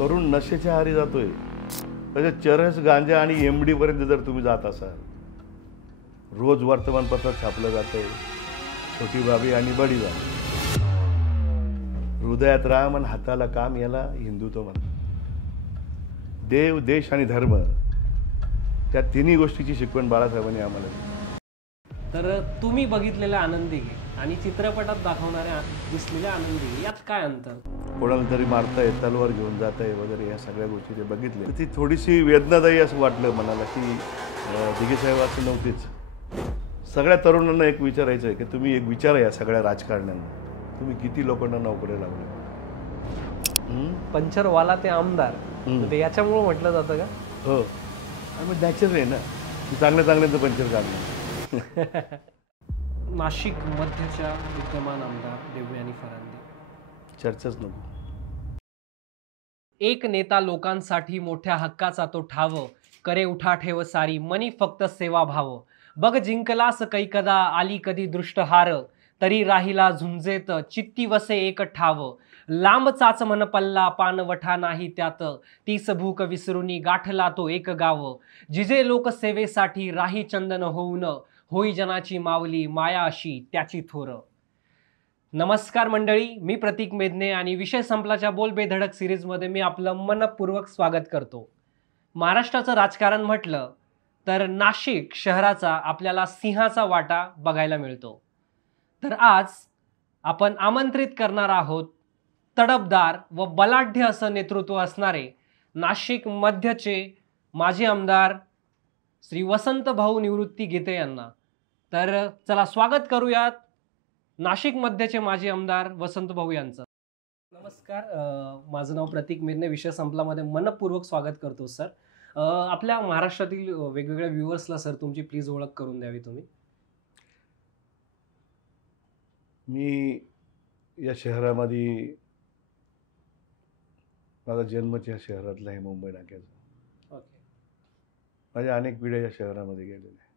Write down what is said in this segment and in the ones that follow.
तरुण नशेच्या आहारी जातोय. म्हणजे चरस, गांजा आणि एमडी पर्यंत जर तुम्ही जात असाल, रोज वर्तमानपत्रात छापलं जातंय छोटी बाबी आणि बडी बाबी. हृदयात राम आणि हाताला काम, याला हिंदुत्व म्हणतात. देव, देश आणि धर्म, त्या तिन्ही गोष्टीची शिकवण बाळासाहेबांनी आम्हाला दिली. तर तुम्ही बघितलेल्या आनंदी आणि चित्रपटात दाखवणाऱ्या दिसलेल्या आनंदी यात काय अंतर? कोणाला तरी मारताय, तलवार घेऊन जाताय वगैरे, या सगळ्या गोष्टी ते बघितले. ती थोडीशी वेदनादायी असं वाटलं मनाला की दिघेसाहेब असं नव्हतीच. सगळ्या तरुणांना एक विचारायचं आहे की तुम्ही एक विचारा या सगळ्या राजकारण्यांना, तुम्ही किती लोकांना नोकऱ्या लावल्या? पंचरवाला ते आमदार, ते याच्यामुळे म्हटलं जातं का? हो, मग नॅचरल आहे ना की चांगल्या चांगल्यांचं पंचर काढलं. नाशिक मध्यच्या विद्यमान आमदार देवयानी फरांदे, चर्चाच नको. एक नेता लोकांसाठी मोठ्या हक्काचा तो ठाव, करे उठा ठेव सारी मनी फक्त सेवा भाव. बघ जिंकलास कैकदा आली कधी दृष्ट हार, तरी राहिला झुंजेत चित्ती वसे एक ठाव. लांबचाच मन पल्ला पानवठा नाही त्यात, तीस भूक विसरुनी गाठला तो एक गाव. जिजे लोक सेवेसाठी राही चंदन होऊन, होई जनाची मावली माया अशी त्याची थोर. नमस्कार मंडळी, मी प्रतीक मेदने आणि विषय संपलाच्या बोल बेधडक सिरीजमध्ये मी आपलं मनपूर्वक स्वागत करतो. महाराष्ट्राचं राजकारण म्हटलं तर नाशिक शहराचा आपल्याला सिंहाचा वाटा बघायला मिळतो. तर आज आपण आमंत्रित करणार आहोत तडफदार व बलाढ्य असं नेतृत्व असणारे नाशिक मध्यचे माजी आमदार श्री वसंत भाऊ निवृत्ती गीते यांना. तर चला स्वागत करूयात नाशिक मध्यचे माजी आमदार वसंत भाऊ यांचं. नमस्कार, माझं नाव प्रतीक मेदने, विषय संपलामध्ये मनपूर्वक स्वागत करतो सर. आपल्या महाराष्ट्रातील वेगवेगळ्या व्ह्युअर्सला सर तुमची प्लीज ओळख करून द्यावी तुम्ही. मी या शहरामध्ये, माझा जन्मच या शहरातला आहे, मुंबई नाक्याचा. ओके. माझ्या अनेक पिढ्या या शहरामध्ये गेलेल्या आहे.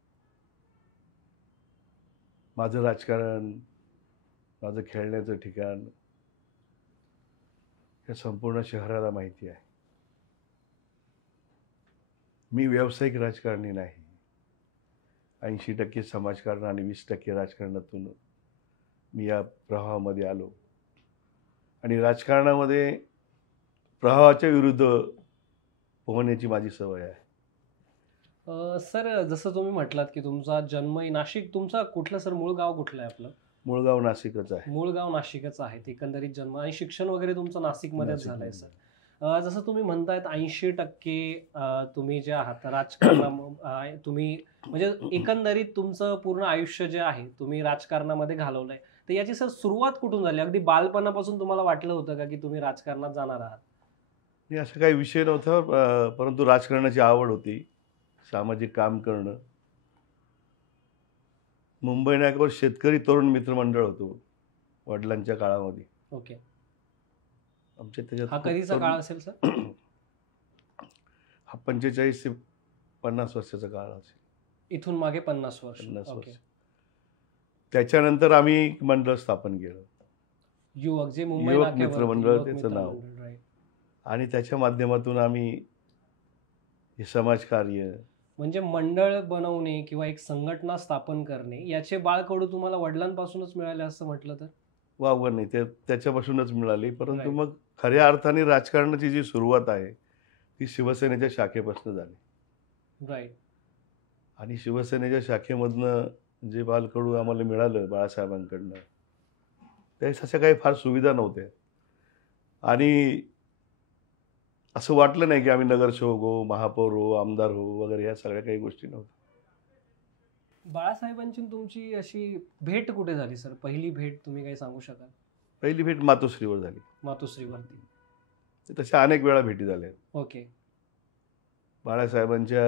माझं राजकारण, माझं खेळण्याचं ठिकाण हे संपूर्ण शहराला माहिती आहे. मी व्यावसायिक राजकारणी नाही. 80% समाजकारण आणि 20% राजकारणातून मी या प्रवाहामध्ये आलो आणि राजकारणामध्ये प्रवाहाच्या विरुद्ध पोहण्याची माझी सवय आहे. सर, जसं तुम्ही म्हटलात की तुमचा जन्म नाशिक, तुमचा कुठलं सर मूळ गाव कुठलं आहे आपलं? मूळ गाव नाशिकच आहे. मूळ गाव नाशिकच आहे. एकंदरीत जन्म आणि शिक्षण वगैरे तुमचं नाशिकमध्येच झालंय सर. जसं तुम्ही म्हणतायत 80% तुम्ही जे आहात राजकारण, तुम्ही म्हणजे एकंदरीत तुमचं पूर्ण आयुष्य जे आहे तुम्ही राजकारणामध्ये घालवलंय. तर याची सर सुरुवात कुठून झाली? अगदी बालपणापासून तुम्हाला वाटलं होतं का की तुम्ही राजकारणात जाणार आहात? हे असं काही विषय नव्हता, परंतु राजकारणाची आवड होती, सामाजिक काम करणं. मुंबई नाक्यावर शेतकरी तरुण मित्रमंडळ होतो वडिलांच्या काळामध्ये. ओके. आमच्या त्याच्यात हा कधीचा काळ असेल सर? हा 45 ते 50 वर्षाचा काळ असेल. इथून मागे 50 वर्ष. 50 वर्ष. त्याच्यानंतर आम्ही मंडळ स्थापन केलं, युवक, जे मुंबई युवक नाक्यावर मित्रमंडळ त्याचं नाव. आणि त्याच्या माध्यमातून आम्ही हे समाजकार्य, म्हणजे मंडळ बनवणे किंवा एक संघटना स्थापन करणे, याचे बाळकडू तुम्हाला वडिलांपासूनच मिळाले असं म्हटलं तर वावग नाही. ते त्याच्यापासूनच मिळाली. परंतु मग खऱ्या अर्थाने राजकारणाची जी सुरुवात आहे ती शिवसेनेच्या शाखेपासून झाली. राईट. आणि शिवसेनेच्या शाखेमधनं जे बालकडू आम्हाला मिळालं बाळासाहेबांकडनं, त्यावेळेस अशा काही फार सुविधा नव्हत्या आणि असं वाटलं नाही की आम्ही नगरसेवक हो, महापौर हो, आमदार हो वगैरे, ह्या सगळ्या काही गोष्टी नव्हत्या. बाळासाहेबांची तुमची अशी भेट कुठे झाली सर? पहिली भेट तुम्ही काही सांगू शकाल? पहिली भेट मातोश्रीवर झाली. मातोश्रीवरती. तशा अनेक वेळा भेटी झाल्या. ओके. बाळासाहेबांच्या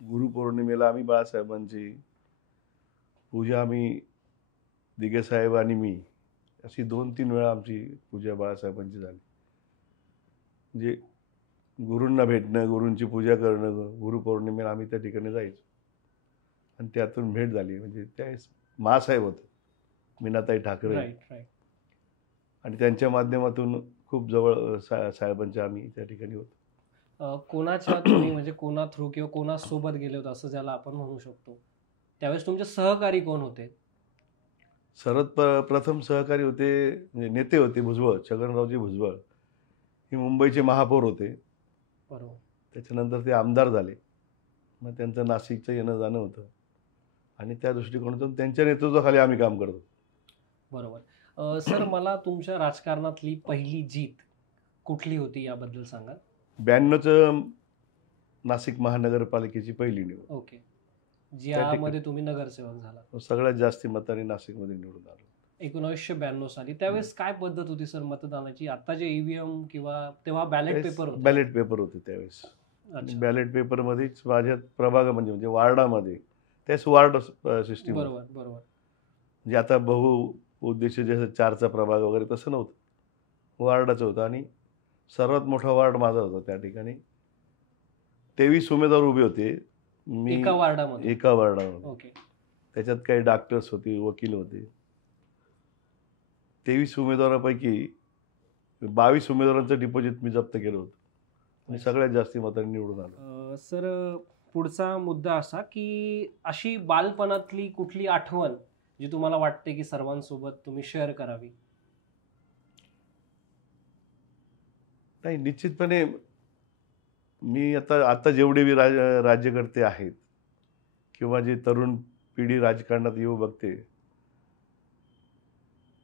गुरुपौर्णिमेला आम्ही बाळासाहेबांची पूजा, आम्ही दिघेसाहेब आणि मी अशी 2-3 वेळा आमची पूजा बाळासाहेबांची झाली. म्हणजे गुरूंना भेटणं, गुरूंची पूजा करणं, गुरुपौर्णिमेला आम्ही त्या ठिकाणी जायचो आणि त्यातून भेट झाली. म्हणजे त्यावेळेस मासाहेब होतं, मीनाताई ठाकरे, आणि त्यांच्या माध्यमातून खूप जवळ साहेबांच्या आम्ही त्या ठिकाणी होतो. कोणाच्या तुम्ही म्हणजे कोणा थ्रू किंवा कोणासोबत गेले होते असं ज्याला आपण म्हणू शकतो, त्यावेळेस तुमचे सहकारी कोण होते? सर्वात प्रथम सहकारी होते, म्हणजे नेते होते भुजबळ, छगनरावजी भुजबळ. हे मुंबईचे महापौर होते. बरोबर. त्याच्यानंतर ते आमदार झाले. मग त्यांचं नाशिकचं येणं जाणं होतं आणि त्या दृष्टिकोनातून त्यांच्या नेतृत्वाखाली आम्ही काम करतो. बरोबर. सर मला तुमच्या राजकारणातली पहिली जीत कुठली होती याबद्दल सांगाल? 92चं नाशिक महानगरपालिकेची पहिली निवड. ओके. त्या ठिकाणी ज्यामध्ये तुम्ही नगरसेवक झाला सगळ्यात जास्ती मतांनी नाशिकमध्ये निवडून आलो. 1992 साली. त्यावेळेस काय पद्धत होती सर मतदानाची? आता जे ईव्हीएम किंवा तेव्हा बॅलेट पेपर होते. बॅलेट पेपर होते त्यावेळेस. अच्छा. बॅलेट पेपरमध्येच माझ्या प्रभाग म्हणजे वार्डामध्ये त्याच वार्ड सिस्टीम. बरोबर बरोबर. म्हणजे आता बहुउद्देशीय जसं 4चा प्रभाग वगैरे तसं नव्हतं. वार्डाचं होतं आणि सर्वात मोठा वार्ड माझा होता त्या ठिकाणी. 23 उमेदवार उभे होते. मी एका वार्डामध्ये. एका वार्डामध्ये. ओके. त्याच्यात काही डॉक्टर्स होते, वकील होते. 23 उमेदवारापैकी 22 उमेदवारांचं डिपॉझिट मी जप्त केलं होतं आणि सगळ्यात जास्ती मतांनी निवडून आलो. सर पुढचा मुद्दा असा की अशी बालपणातली कुठली आठवण जी तुम्हाला वाटते की सर्वांसोबत तुम्ही शेअर करावी? नाही, निश्चितपणे मी आता जेवढे बी राज्यकर्ते आहेत किंवा जे तरुण पिढी राजकारणात येऊ बघते,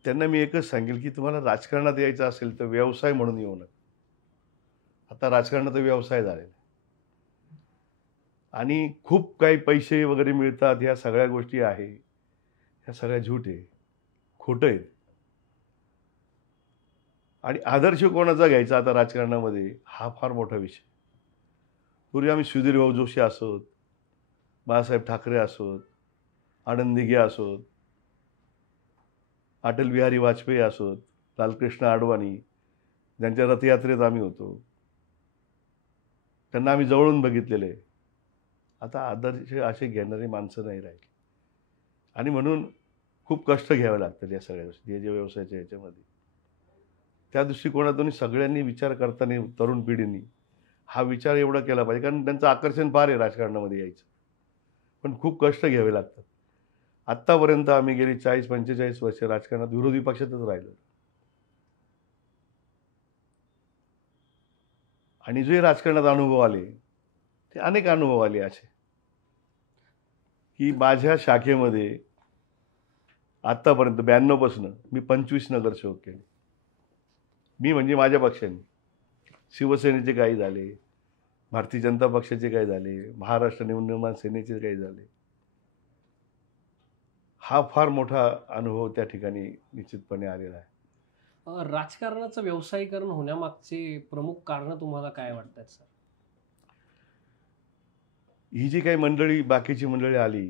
त्यांना मी एकच सांगेल की तुम्हाला राजकारणात यायचं असेल तर व्यवसाय म्हणून येऊ नका. आता राजकारणाचा व्यवसाय झालेला आहे आणि खूप काही पैसे वगैरे मिळतात, ह्या सगळ्या गोष्टी आहे, ह्या सगळ्या झूट आहे, खोटं आहे. आणि आदर्श कोणाचा घ्यायचा आता राजकारणामध्ये हा फार मोठा विषय. पूर्वी आम्ही सुधीर भाऊ जोशी असोत, बाळासाहेब ठाकरे असोत, आनंद दिघे असोत, अटल बिहारी वाजपेयी असोत, लालकृष्ण अडवाणी, ज्यांच्या रथयात्रेत आम्ही होतो, त्यांना आम्ही जवळून बघितलेलं आहे. आता आदर्श असे घेणारी माणसं नाही राहिली आणि म्हणून खूप कष्ट घ्यावे लागतात या सगळ्या गोष्टी, या ज्या व्यवसायाच्या ह्याच्यामध्ये. त्या दृष्टिकोनातून सगळ्यांनी विचार करताना तरुण पिढीने हा विचार एवढा केला पाहिजे, कारण त्यांचं आकर्षण फार आहे राजकारणामध्ये यायचं, पण खूप कष्ट घ्यावे लागतात. आत्तापर्यंत आम्ही गेली 40-45 वर्ष राजकारणात विरोधी पक्षातच राहिलो आणि जे राजकारणात अनुभव आले ते अनेक अनुभव आले असे की माझ्या शाखेमध्ये आत्तापर्यंत 92 पासून मी 25 नगरसेवक केले. मी म्हणजे माझ्या पक्षाने. शिवसेनेचे काही झाले, भारतीय जनता पक्षाचे काही झाले, महाराष्ट्र नवनिर्माण सेनेचे काही झाले. हा फार मोठा अनुभव त्या ठिकाणी निश्चितपणे आलेला आहे. राजकारणाचं व्यावसायीकरण होण्यामागचे प्रमुख कारण तुम्हाला काय वाटतात सर? ही जी काही मंडळी, बाकीची मंडळी आली,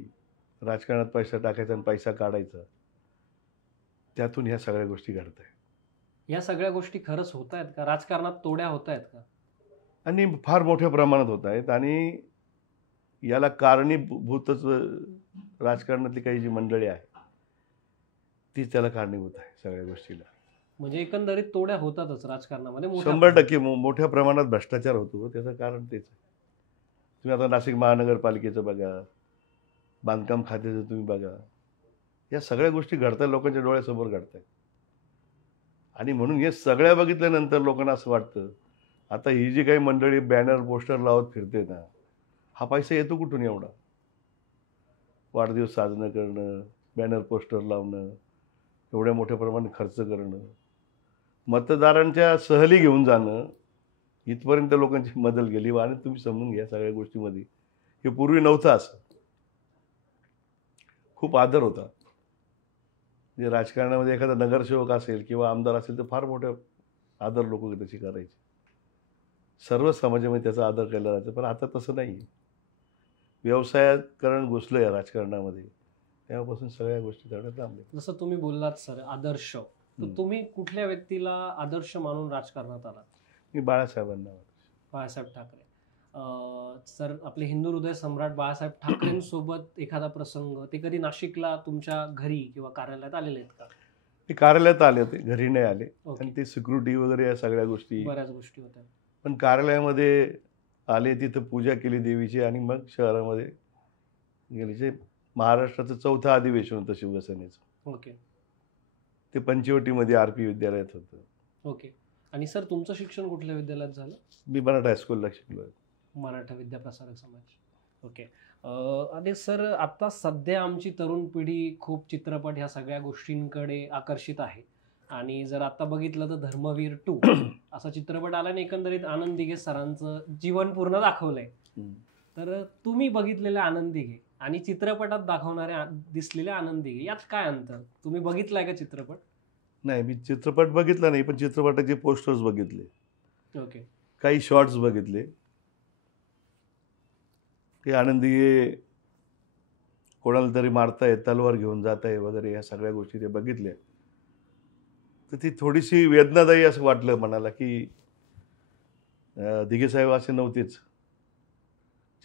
राजकारणात पैसा टाकायचा आणि पैसा काढायचा, त्यातून ह्या सगळ्या गोष्टी घडत आहेत. या सगळ्या गोष्टी खरंच होत आहेत का? राजकारणात तोड्या होत आहेत का? आणि फार मोठ्या प्रमाणात होत आहेत आणि याला कारणीभूतच राजकारणातली काही जी मंडळी आहे तीच त्याला कारणीभूत आहे सगळ्या गोष्टीला. म्हणजे एकंदरीत तोड्या होतातच राजकारणामध्ये. 100% मोठ्या प्रमाणात भ्रष्टाचार होतो, त्याचं कारण तेच आहे. तुम्ही आता नाशिक महानगरपालिकेचं बघा, बांधकाम खात्याचं तुम्ही बघा, या सगळ्या गोष्टी घडतात, लोकांच्या डोळ्यासमोर घडतात. आणि म्हणून हे सगळ्या बघितल्यानंतर लोकांना असं वाटतं आता ही जी काही मंडळी बॅनर पोस्टर लावत फिरते ना, हा पैसा येतो कुठून एवढा? वाढदिवस साजरं करणं, बॅनर पोस्टर लावणं, एवढ्या मोठ्या प्रमाणात खर्च करणं, मतदारांच्या सहली घेऊन जाणं, इथपर्यंत लोकांची मदत गेली. आणि तुम्ही समजून घ्या सगळ्या गोष्टीमध्ये हे पूर्वी नव्हतं असं. खूप आदर होता. जे राजकारणामध्ये एखादा नगरसेवक असेल किंवा आमदार असेल तर फार मोठा आदर लोक त्याची करायचे. सर्व समाजामध्ये त्याचा आदर केला जायचा. पण आता तसं नाही. व्यवसायीकरण घुसलं या राजकारणामध्ये, तेव्हापासून सगळ्या गोष्टी घडत थांबल्या. जसं तुम्ही बोललात सर आदर्श, तर तुम्ही कुठल्या व्यक्तीला आदर्श मानून राजकारणात आलात? मी बाळासाहेबांना. बाळासाहेब ठाकरे. सर आपले हिंदू हृदय सम्राट बाळासाहेब ठाकरेंसोबत एखादा प्रसंग, ते कधी नाशिकला तुमच्या घरी किंवा कार्यालयात आलेले आहेत का? ते कार्यालयात आले होते, घरी नाही आले. ओके. आणि ते सिक्युरिटी वगैरे या सगळ्या गोष्टी. बऱ्याच गोष्टी होत्या. पण कार्यालयामध्ये आले, तिथं पूजा केली देवीची आणि मग शहरामध्ये गेले. जे महाराष्ट्राचं 4थं अधिवेशन होतं शिवसेनेचं. ओके. ते पंचवटीमध्ये RP विद्यालयात होतं. ओके. आणि सर तुमचं शिक्षण कुठल्या विद्यालयात झालं? मी मराठा हायस्कूलला शिकलो. मराठा विद्याप्रसारक समाज. ओके. आणि सर आता सध्या आमची तरुण पिढी खूप चित्रपट ह्या सगळ्या गोष्टींकडे आकर्षित आहे. आणि जर आता बघितलं तर धर्मवीर 2 असा चित्रपट आला आणि एकंदरीत आनंद दिघे सरांचं जीवन पूर्ण दाखवलंय. तर तुम्ही बघितलेले आनंद दिघे आणि चित्रपटात दाखवणारे दिसलेले आनंद दिघे यात काय अंतर? तुम्ही बघितलाय का चित्रपट? नाही, मी चित्रपट बघितला नाही, पण चित्रपटाचे पोस्टर्स बघितले, ओके. काही शॉर्ट्स बघितले. ते आनंदी कोणाला तरी मारताय, तलवार घेऊन जात आहे वगैरे, ह्या सगळ्या गोष्टी ते बघितल्या. तर ती थोडीशी वेदनादायी असं वाटलं मनाला, की दिघे साहेब असे नव्हतेच.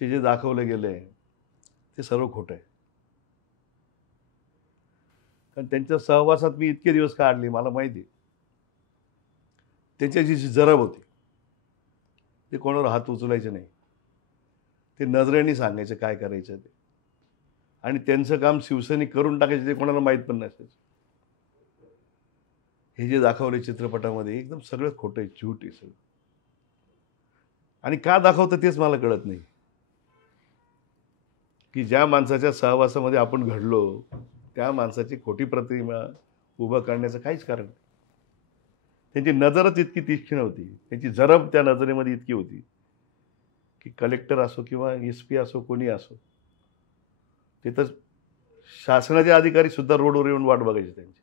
ते जे दाखवलं गेलं आहे ते सर्व खोटं आहे. कारण त्यांच्या सहवासात मी इतके दिवस काढले, मला माहिती आहे. त्यांच्याची जी जरब होती, ते कोणावर हात उचलायचे नाही. ते नजरेने सांगायचं काय करायचं ते. आणि त्यांचं काम शिवसैनिक करून टाकायचे, ते कोणाला माहीत पण नसायचं. हे जे दाखवले चित्रपटामध्ये एकदम सगळं खोटं आहे, झूट आहे सगळं. आणि का दाखवतं तेच मला कळत नाही, की ज्या माणसाच्या सहवासामध्ये आपण घडलो त्या माणसाची खोटी प्रतिमा उभं करण्याचं काहीच कारण नाही. त्यांची नजरच इतकी तीक्ष्ण होती, त्यांची जरब त्या नजरेमध्ये इतकी होती, की कलेक्टर असो किंवा SP असो, कोणी असो, तिथं शासनाचे अधिकारी सुद्धा रोडवर येऊन वाट बघायचे त्यांची.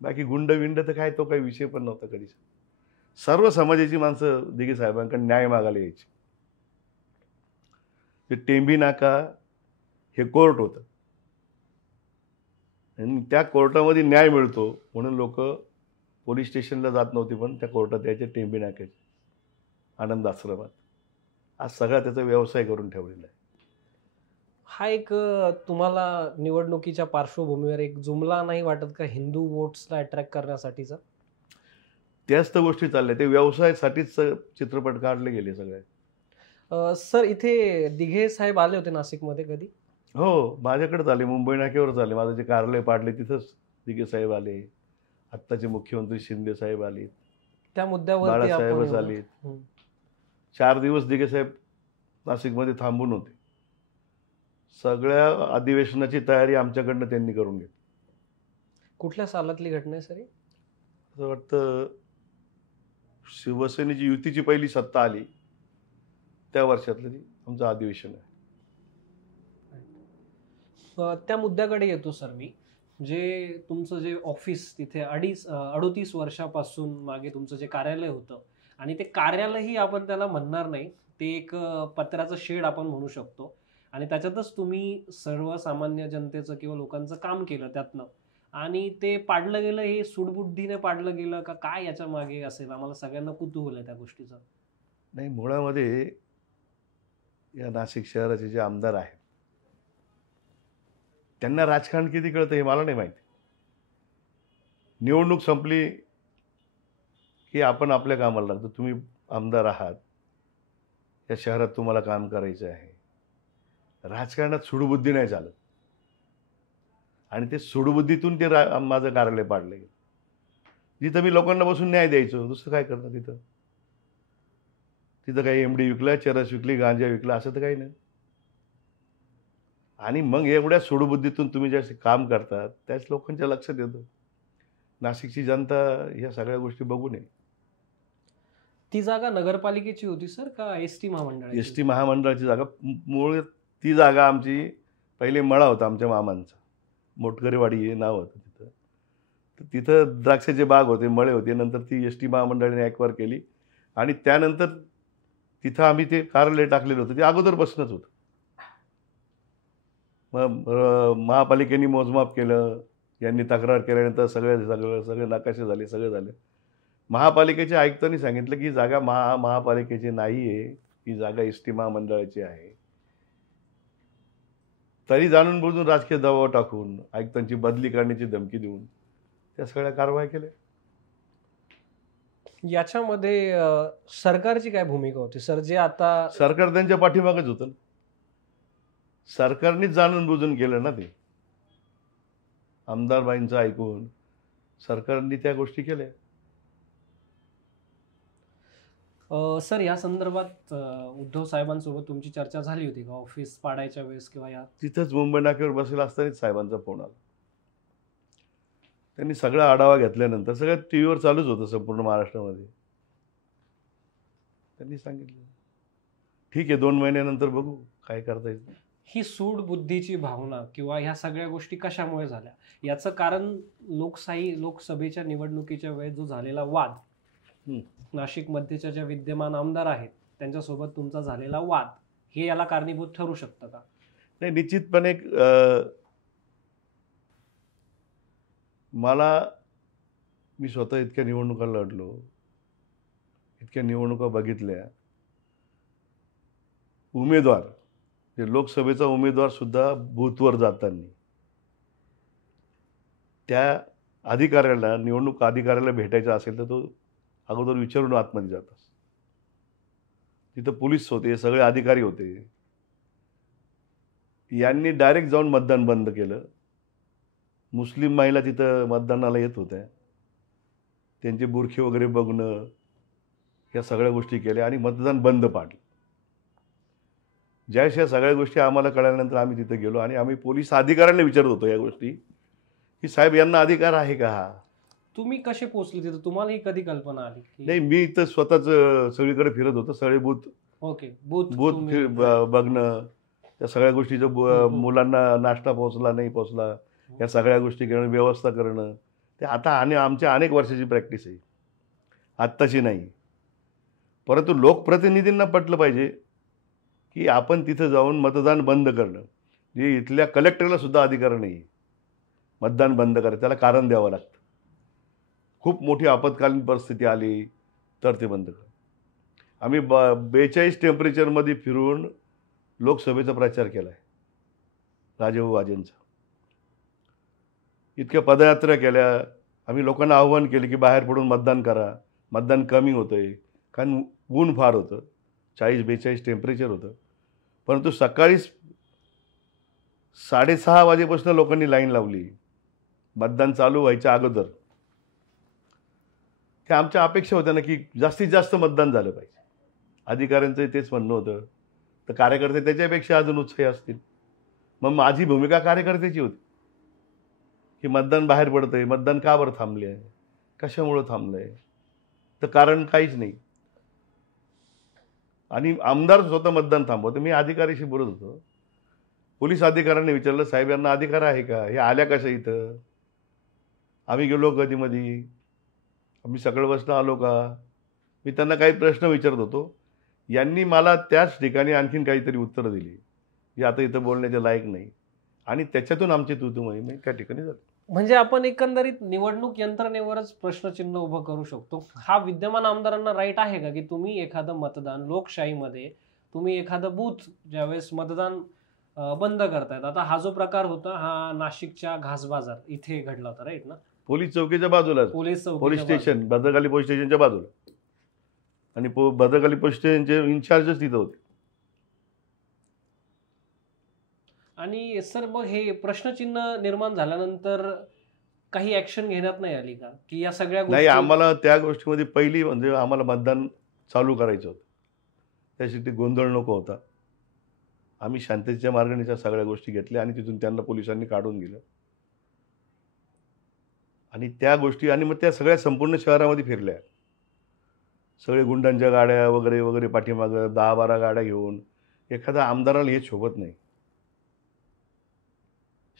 बाकी गुंड विंड तर काय, तो काही विषय पण नव्हता कधीच. सर्व समाजाची माणसं दिघे साहेबांकडे न्याय मागायला यायची. ते टेंभी नाका हे कोर्ट होतं आणि त्या कोर्टामध्ये न्याय मिळतो म्हणून लोक पोलीस स्टेशनला जात नव्हती, पण त्या कोर्टात यायचे टेंभी नाक्याचे, आनंद आश्रमात. आज सगळा त्याचा व्यवसाय करून ठेवलेला आहे. हा एक तुम्हाला निवडणुकीच्या पार्श्वभूमीवर एक जुमला नाही वाटत का हिंदू वोट्सला अट्रॅक्ट करण्यासाठीचा? त्याच तर गोष्टी चालल्या, ते व्यवसायासाठीच चित्रपट काढले गेले सगळे. सर इथे दिघे साहेब आले होते नाशिकमध्ये कधी? हो, माझ्याकडेच आले, मुंबई नाक्यावरच आले. माझं जे कार्यालय पाडले तिथंच दिघे साहेब आले, आत्ताचे मुख्यमंत्री शिंदे साहेब आले, त्या मुद्द्यावरती बाळासाहेबच आपण आले. 4 दिवस दिघे साहेब नाशिकमध्ये थांबून होते. सगळ्या अधिवेशनाची तयारी आमच्याकडनं त्यांनी करून घेतली. कुठल्या सालातली घटना आहे सर ही? असं वाटतं शिवसेनेची युतीची पहिली सत्ता आली त्या वर्षातलं ती आमचं अधिवेशन आहे. त्या मुद्द्याकडे येतो सर मी. जे तुमचं जे ऑफिस तिथे 38 वर्षापासून मागे तुमचं जे कार्यालय होतं आणि ते कार्यालयही आपण त्याला म्हणणार नाही, ते एक पत्र्याचं शेड आपण म्हणू शकतो. आणि त्याच्यातच तुम्ही सर्वसामान्य जनतेचं किंवा लोकांचं काम केलं त्यातनं. आणि ते पाडलं गेलं, हे सूडबुद्धीने पाडलं गेलं का काय याच्या मागे असेल? आम्हाला सगळ्यांना कुतूहल आहे त्या गोष्टीचं. नाही, मुळामध्ये या नाशिक शहराचे जे आमदार आहेत त्यांना राजकारण किती कळतं हे मला नाही माहिती. निवडणूक संपली की आपण आपल्या कामाला लागतो. तुम्ही आमदार आहात, या शहरात तुम्हाला काम करायचं आहे. राजकारणात सूडबुद्धी नाही चालत. आणि ते सूडबुद्धीतून ते माझं कार्यालय पाडलं गेलं. जिथं मी लोकांना बसून न्याय द्यायचो, दुसरं काय करणार तिथं? तिथं काही MD विकला, चरस विकली, गांजा विकला, असं तर काही नाही. आणि मग एवढ्या सूडबुद्धीतून तुम्ही जे काम करतात त्याच लोकांच्या लक्षात येतं. नाशिकची जनता ह्या सगळ्या गोष्टी बघू नये. ती जागा नगरपालिकेची होती सर का SD महामंडळाची? SD महामंडळाची जागा. मूळ ती जागा आमची पहिले मळा होता आमच्या मामांचा, मोटकरेवाडी हे नाव होतं तिथं. तर तिथं द्राक्षाचे बाग होते, मळे होते. नंतर ती SD महामंडळाने ॲक्वायर केली आणि त्यानंतर तिथं आम्ही ते कार्यालय टाकलेलं होतं. ते अगोदरपासूनच होतं. मग महापालिकेने मोजमाप केलं, यांनी तक्रार केल्यानंतर सगळे नकाशे झाले, सगळं झालं. महापालिकेच्या आयुक्तांनी सांगितलं की ही जागा महापालिकेची नाही आहे, ही जागा SD महामंडळाची आहे. तरी जाणून बुजून राजकीय दबाव टाकून आयुक्तांची बदली करण्याची धमकी देऊन त्या सगळ्या कारवाया केल्या. याच्यामध्ये सरकारची काय भूमिका होती सर, जे आता सरकार त्यांच्या पाठीमागच होतं ना. सरकारनेच जाणून बुजून केलं ना ते. आमदारबाईंचं ऐकून सरकारने त्या गोष्टी केल्या. सर या संदर्भात उद्धव साहेबांसोबत तुमची चर्चा झाली होती का ऑफिस पाडायच्या वेळेस किंवा या? तिथंच मुंबई नाक्यावर बसलेला असतानाच साहेबांचा फोन आला. त्यांनी सगळा आढावा घेतल्यानंतर सगळं टी व्हीवर चालूच होतं संपूर्ण महाराष्ट्रामध्ये. त्यांनी सांगितलं ठीक आहे 2 महिन्यानंतर बघू काय करता येईल. ही सूड बुद्धीची भावना किंवा ह्या सगळ्या गोष्टी कशामुळे झाल्या? याचं कारण लोकसभेच्या निवडणुकीच्या वेळेस जो झालेला वाद, नाशिक मध्येच्या ज्या विद्यमान आमदार आहेत त्यांच्यासोबत तुमचा झालेला वाद, हे याला कारणीभूत ठरू शकतं का? नाही, निश्चितपणे मी स्वतः इतक्या निवडणुका लढलो, इतक्या निवडणुका बघितल्या. उमेदवार जे लोकसभेचा उमेदवार सुद्धा बूथवर जाताना त्या अधिकाऱ्याला, निवडणूक अधिकाऱ्याला भेटायचं असेल तर तो अगोदर विचारून आतमध्ये जातात. तिथं पोलीस होते, सगळे अधिकारी होते. यांनी डायरेक्ट जाऊन मतदान बंद केलं. मुस्लिम महिला तिथं मतदानाला येत होत्या, त्यांचे बुरखे वगैरे बघणं, या सगळ्या गोष्टी केल्या आणि मतदान बंद पाडलं. ज्यावेळेस या सगळ्या गोष्टी आम्हाला कळल्यानंतर आम्ही तिथे गेलो आणि आम्ही पोलीस अधिकाऱ्यांना विचारत होतो या गोष्टी, की साहेब यांना अधिकार आहे का हा? तुम्ही कसे पोहोचले तिथं? तुम्हाला ही कधी कल्पना आली? नाही, मी तर स्वतःच सगळीकडे फिरत होतो. सगळे बूथ बघणं, त्या सगळ्या गोष्टीचं मुलांना नाश्ता पोहोचला नाही पोहोचला, या सगळ्या गोष्टी करणं, व्यवस्था करणं, ते आता आमच्या अनेक वर्षाची प्रॅक्टिस आहे, आत्ताची नाही. परंतु लोकप्रतिनिधींना पटलं पाहिजे की आपण तिथं जाऊन मतदान बंद करणं, जे इथल्या कलेक्टरला सुद्धा अधिकार नाही मतदान बंद करायचं, त्याला कारण द्यावं लागतं. खूप मोठी आपत्कालीन परिस्थिती आली तर ते बंद कर. आम्ही 42 टेम्परेचरमध्ये फिरून लोकसभेचा प्रचार केला आहे, राजेभाऊ वाजेंचा. इतक्या पदयात्रा केल्या. आम्ही लोकांना आव्हान केले की बाहेर पडून मतदान करा, मतदान कमी होतं आहे, कारण ऊन फार होतं, 40-42 टेम्परेचर होतं. परंतु सकाळी 6:30 वाजेपासून लोकांनी लाईन लावली मतदान चालू व्हायच्या अगोदर. त्या आमच्या अपेक्षा होत्या ना की जास्तीत जास्त मतदान झालं पाहिजे. अधिकाऱ्यांचं तेच म्हणणं होतं, तर कार्यकर्ते त्याच्यापेक्षा अजून उत्साही असतील. मग माझी भूमिका कार्यकर्त्याची होती की मतदान बाहेर पडतं आहे, मतदान का बरं थांबले आहे, कशामुळं थांबलं आहे, तर कारण काहीच नाही. आणि आमदार स्वतः मतदान थांबवतं. मी अधिकाऱ्याशी बोलत होतो, पोलीस अधिकाऱ्यांनी विचारलं साहेब यांना अधिकार आहे का, हे आल्या कशा इथं, आम्ही गेलो कधीमध्ये, आम्ही सकाळ वाजता आलो का, मी त्यांना काही प्रश्न विचारत होतो. यांनी मला त्याच ठिकाणी आणखीन काहीतरी उत्तरं दिली जी आता इथं बोलण्याच्या लायक नाही, आणि त्याच्यातून आमची तू-तू-मैं त्या ठिकाणी झाली. म्हणजे आपण एकंदरीत निवडणूक यंत्रणेवरच प्रश्नचिन्ह उभं करू शकतो. हा विद्यमान आमदारांना राईट आहे का की तुम्ही एखादं मतदान लोकशाहीमध्ये, तुम्ही एखादं बूथ ज्यावेळेस मतदान बंद करतायत, आता हा जो प्रकार होता हा नाशिकच्या घास बाजार इथे घडला होता, राईट ना? पोलीस चौकीच्या बाजूला, पोलीस स्टेशन, भद्रकाली पोलीस स्टेशनच्या बाजूला, आणि भद्रकाली पोलीस स्टेशनचे इन्चार्जच तिथं होते. आणि सर मग हे प्रश्नचिन्ह निर्माण झाल्यानंतर काही ऍक्शन घेण्यात नाही आली का की या सगळ्या नाही, आम्हाला त्या गोष्टीमध्ये पहिली म्हणजे आम्हाला मतदान चालू करायचं होतं, त्यासाठी गोंधळ नको होता. आम्ही शांततेच्या मार्गाने त्या सगळ्या गोष्टी घेतल्या आणि तिथून त्यांना पोलिसांनी काढून दिलं. आणि त्या गोष्टी आणि मग त्या सगळ्या संपूर्ण शहरामध्ये फिरल्या, सगळे गुंडांच्या गाड्या वगैरे वगैरे पाठीमागं 10-12 गाड्या घेऊन. एखाद्या आमदाराला हे शोभत नाही.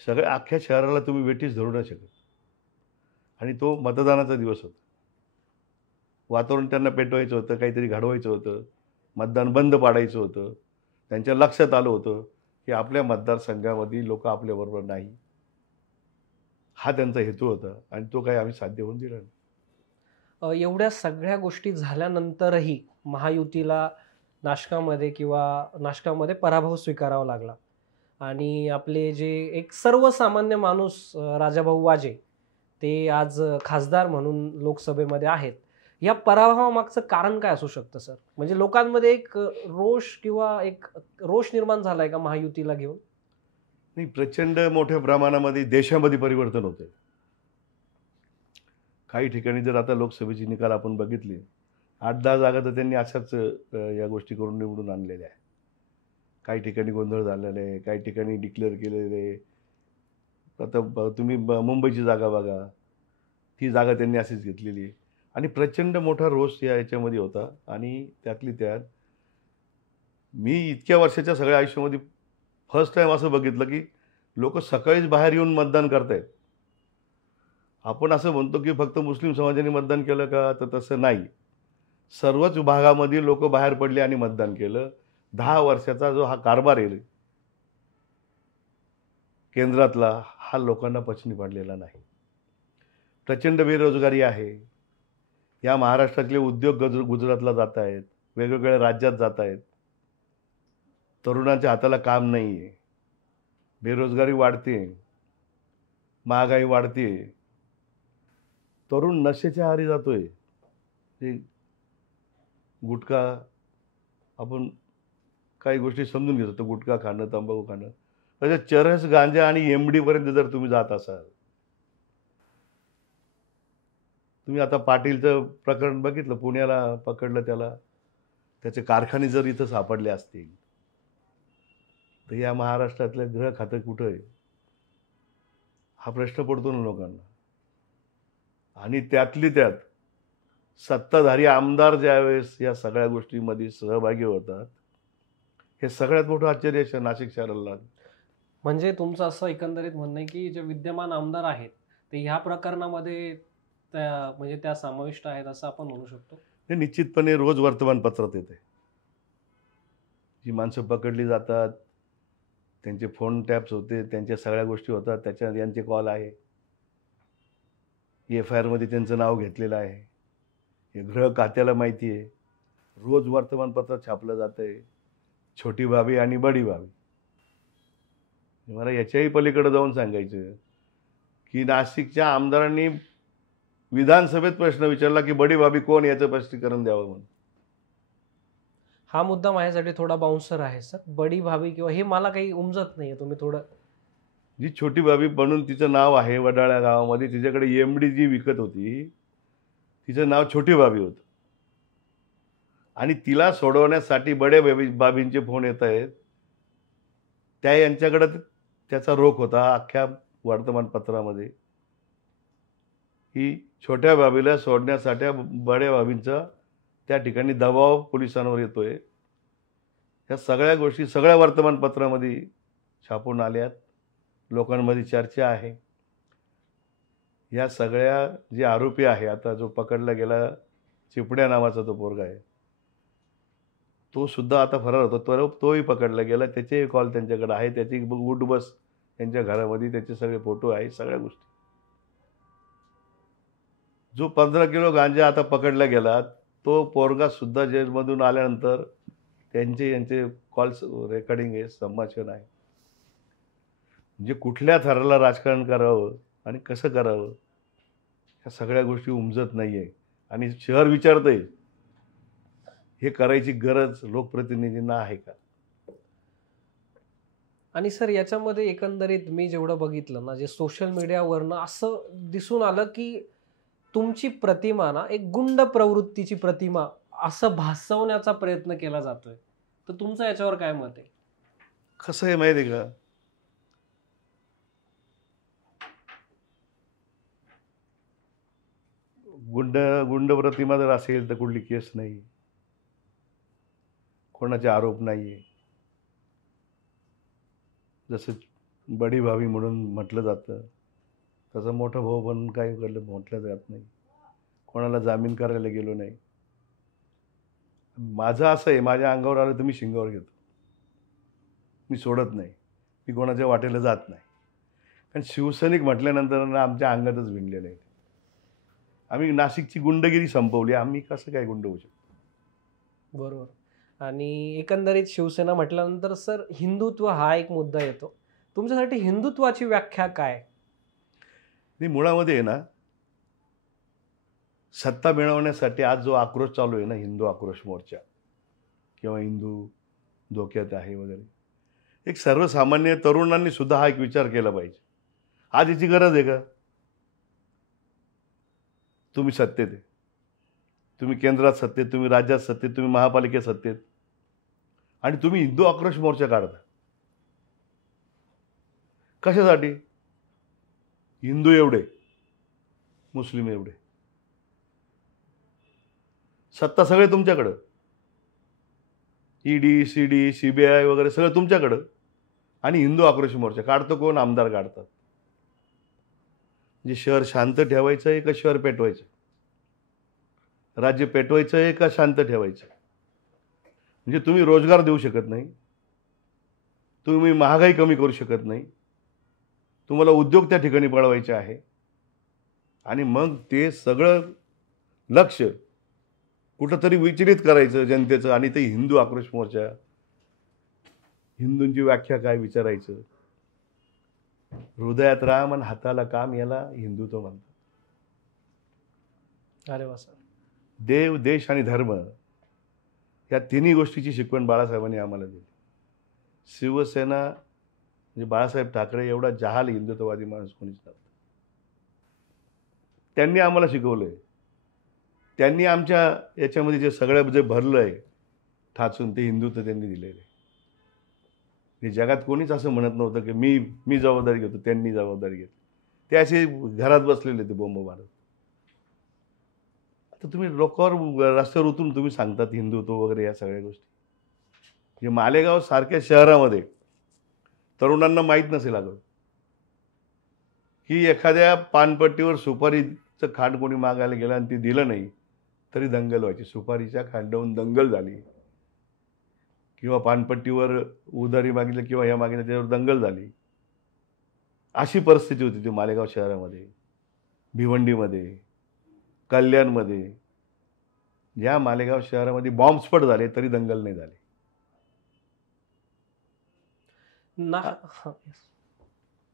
सगळ्या अख्ख्या शहराला तुम्ही वेठीस धरू नाही शकत. आणि तो मतदानाचा दिवस होता, वातावरण त्यांना पेटवायचं होतं, काहीतरी घडवायचं होतं, मतदान बंद पाडायचं होतं. त्यांच्या लक्षात आलं होतं की आपल्या मतदारसंघामध्ये लोक आपल्याबरोबर नाही, हा त्यांचा हेतू होता, आणि तो काही आम्ही साध्य होऊन दिला नाही. एवढ्या सगळ्या गोष्टी झाल्यानंतरही महायुतीला नाशकामध्ये पराभव स्वीकारावा लागला, आणि आपले जे एक सर्वसामान्य माणूस राजाभाऊ वाजे ते आज खासदार म्हणून लोकसभेमध्ये आहेत. या पराभवामागचं कारण काय असू शकतं सर? म्हणजे लोकांमध्ये एक रोष किंवा एक रोष निर्माण झालाय का महायुतीला घेऊन? नाही, प्रचंड मोठ्या प्रमाणामध्ये देशामध्ये परिवर्तन होतंय. काही ठिकाणी जर आता लोकसभेचे निकाल आपण बघितले, 8-10 जागा तर त्यांनी अशाच या गोष्टी करून निवडून आणलेल्या आहे. काही ठिकाणी गोंधळ झालेला आहे, काही ठिकाणी डिक्लेअर केलेले आहे. आता तुम्ही मुंबईची जागा बघा, ती जागा त्यांनी अशीच घेतलेली आहे. आणि प्रचंड मोठा रोष या याच्यामध्ये होता. आणि त्यातली त्यात मी इतक्या वर्षाच्या सगळ्या आयुष्यामध्ये फर्स्ट टाईम असं बघितलं की लोक सकाळीच बाहेर येऊन मतदान करतायत. आपण असं म्हणतो की फक्त मुस्लिम समाजाने मतदान केलं का, तर तसं नाही. सर्वच विभागामध्ये लोक बाहेर पडले आणि मतदान केलं. 10 वर्षाचा जो हा कारभार आहे केंद्रातला, हा लोकांना पचनी पडलेला नाही. प्रचंड बेरोजगारी आहे. या महाराष्ट्रातले उद्योग गुजरातला जात आहेत, वेगवेगळ्या राज्यात जात आहेत. तरुणांच्या हाताला काम नाही आहे, बेरोजगारी वाढते, महागाई वाढते, तरुण नशेच्या आहारी जातोय. ते गुटखा, आपण काही गोष्टी समजून घेतो, तर गुटखा खाणं, तंबाखू खाणं, त्याच्या चरस, गांजा आणि एमडी पर्यंत जर तुम्ही जात असाल. तुम्ही आता पाटीलचं प्रकरण बघितलं, पुण्याला पकडलं त्याला, त्याचे कारखाने जर इथं सापडले असतील तर या महाराष्ट्रातलं गृह खातं कुठं आहे, हा प्रश्न पडतो ना लोकांना. आणि त्यातली त्यात सत्ताधारी आमदार ज्यावेळेस या सगळ्या गोष्टींमध्ये सहभागी होतात, हे सगळ्यात मोठं आश्चर्य नाशिक शहराला. म्हणजे तुमचं असं एकंदरीत म्हणणं आहे की जे विद्यमान आमदार आहेत ते ह्या प्रकरणामध्ये म्हणजे त्या समाविष्ट आहेत असं आपण म्हणू शकतो? हे निश्चितपणे रोज वर्तमानपत्रात येते. जी माणसं पकडली जातात, त्यांचे फोन टॅप्स होते, त्यांच्या सगळ्या गोष्टी होतात, त्याच्यात यांचे कॉल आहे, FIRमध्ये त्यांचं नाव घेतलेलं आहे, हे गृह खात्याला माहिती आहे. रोज वर्तमानपत्रात छापलं जातं आहे, छोटी भाभी आणि बडी भाभी. मला याच्याही पलीकडे जाऊन सांगायचं की नाशिकच्या आमदारांनी विधानसभेत प्रश्न विचारला की बडी भाभी कोण, याचं स्पष्टीकरण द्यावं म्हणून. हा मुद्दा माझ्यासाठी थोडा बाउन्सर आहे सर. बडी भाभी किंवा हे मला काही उमजत नाहीये, तुम्ही थोडं. जी छोटी भाभी बनून तिचं नाव आहे वडाळ्या गावामध्ये, तिच्याकडे एमडी जी विकत होती तिचं नाव छोटी भाभी होतं. आणि तिला सोडवण्यासाठी बडे भाभींचे फोन येत आहेत. त्या यांच्याकडे त्याचा रोख होता अख्ख्या वर्तमानपत्रामध्ये. ही छोट्या भाभीला सोडण्यासाठी बड्या भाभींचा त्या ठिकाणी दबाव पोलिसांवर येतोय. या सगळ्या गोष्टी सगळ्या वर्तमानपत्रामध्ये छापून आल्यात, लोकांमध्ये चर्चा आहे. या सगळ्या जे आरोपी आहे, आता जो पकडला गेला चिपड्या नावाचा तो पोरगा आहे, तो सुद्धा आता फरार होतो. तोही पकडला गेला, त्याचे कॉल त्यांच्याकडे आहे, त्याची गुट बस त्यांच्या घरामध्ये, त्याचे सगळे फोटो आहे, सगळ्या गोष्टी. जो 15 किलो गांजा आता पकडला गेला, तो पोरगा सुद्धा जेलमधून आल्यानंतर यांचे कॉल्स रेकॉर्डिंग आहे, संभाषण आहे. म्हणजे कुठल्या थराला राजकारण करावं आणि कसं करावं, ह्या सगळ्या गोष्टी उमजत नाही आहे. आणि शहर विचारतंय हे करायची गरज लोकप्रतिनिधींना आहे का? आणि सर याच्यामध्ये एकंदरीत मी जेवढं बघितलं ना, जे सोशल मीडियावरनं असं दिसून आलं की तुमची प्रतिमा ना एक गुंड प्रवृत्तीची प्रतिमा असं भासवण्याचा प्रयत्न केला जातोय. तर तुमचं याच्यावर काय मत आहे? कसं आहे माहिती आहे का, गुंड प्रतिमा जर असेल तर कुठली केस नाही, कोणाचे आरोप नाही आहे. जसं बडी भाभी म्हणून म्हटलं जातं, तसं मोठा भाऊ पण काही म्हटलं जात नाही. कोणाला जामीन करायला गेलो नाही. माझं असं आहे, माझ्या अंगावर आलं तर मी शिंगावर घेतो, मी सोडत नाही, मी कोणाच्या वाटेला जात नाही. कारण शिवसैनिक म्हटल्यानंतर ना आमच्या अंगातच भिनलेलं आहे. आम्ही नाशिकची गुंडगिरी संपवली, आम्ही कसं काय गुंड होऊ शकतो? बरोबर. आणि एकंदरीत शिवसेना म्हटल्यानंतर सर हिंदुत्व हा एक मुद्दा येतो. तुमच्यासाठी हिंदुत्वाची व्याख्या काय? मुळामध्ये आहे ना, सत्ता मिळवण्यासाठी आज जो आक्रोश चालू आहे ना, हिंदू आक्रोश मोर्चा किंवा हिंदू धोक्यात आहे वगैरे, एक सर्वसामान्य तरुणांनी सुद्धा हा एक विचार केला पाहिजे. आज याची गरज आहे का? तुम्ही सत्तेत आहे, तुम्ही केंद्रात सत्तेत, तुम्ही राज्यात सत्तेत, तुम्ही महापालिकेत सत्तेत, आणि तुम्ही हिंदू आक्रोश मोर्चा काढता कशासाठी? हिंदू एवढे, मुस्लिम एवढे, सत्ता सगळे तुमच्याकडं, ईडी, सीडी, सीबीआय वगैरे सगळं तुमच्याकडं, आणि हिंदू आक्रोश मोर्चा काढतो कोण? आमदार काढतात. म्हणजे शहर शांत ठेवायचं आहे का शहर पेटवायचं? राज्य पेटवायचं आहे का शांत ठेवायचं? म्हणजे तुम्ही रोजगार देऊ शकत नाही, तुम्ही महागाई कमी करू शकत नाही, तुम्हाला उद्योग त्या ठिकाणी पळवायचे आहे, आणि मग ते सगळं लक्ष कुठंतरी विचलित करायचं जनतेचं, आणि ते हिंदू आक्रोश मोर्चा, हिंदूंची व्याख्या काय विचारायचं. हृदयात राम आणि हाताला काम, याला हिंदुत्व म्हणतात. अरे वा सर. देव, देश आणि धर्म या तिन्ही गोष्टीची शिकवण बाळासाहेबांनी आम्हाला दिली. शिवसेना म्हणजे बाळासाहेब ठाकरे एवढा जहाल हिंदुत्ववादी माणूस कोणीच नव्हता. त्यांनी आम्हाला शिकवलंय. त्यांनी आमच्या याच्यामध्ये जे सगळं जे भरलंय ठाचून, ते हिंदुत्व त्यांनी दिलेलं आहे. हे जगात कोणीच असं म्हणत नव्हतं की मी जबाबदारी घेतो, त्यांनी जबाबदारी घेतली. ते असे घरात बसलेले ते बोंब मारत. आता तुम्ही लोकांवर रस्त्यावर उतरून तुम्ही सांगतात हिंदुत्व वगैरे या सगळ्या गोष्टी. हे मालेगाव सारख्या शहरामध्ये तरुणांना माहीत नसेल अगं की एखाद्या पानपट्टीवर सुपारीचं खांड कोणी मागायला गेलं आणि ते दिलं नाही तरी दंगल व्हायची. सुपारीच्या खांडावून दंगल झाली, किंवा पानपट्टीवर उधारी मागितलं किंवा ह्या मागितलं त्याच्यावर दंगल झाली. अशी परिस्थिती होती ती मालेगाव शहरामध्ये, भिवंडीमध्ये, कल्याणमध्ये. ज्या मालेगाव शहरामध्ये बॉम्बस्फोट झाले तरी दंगल नाही झाली.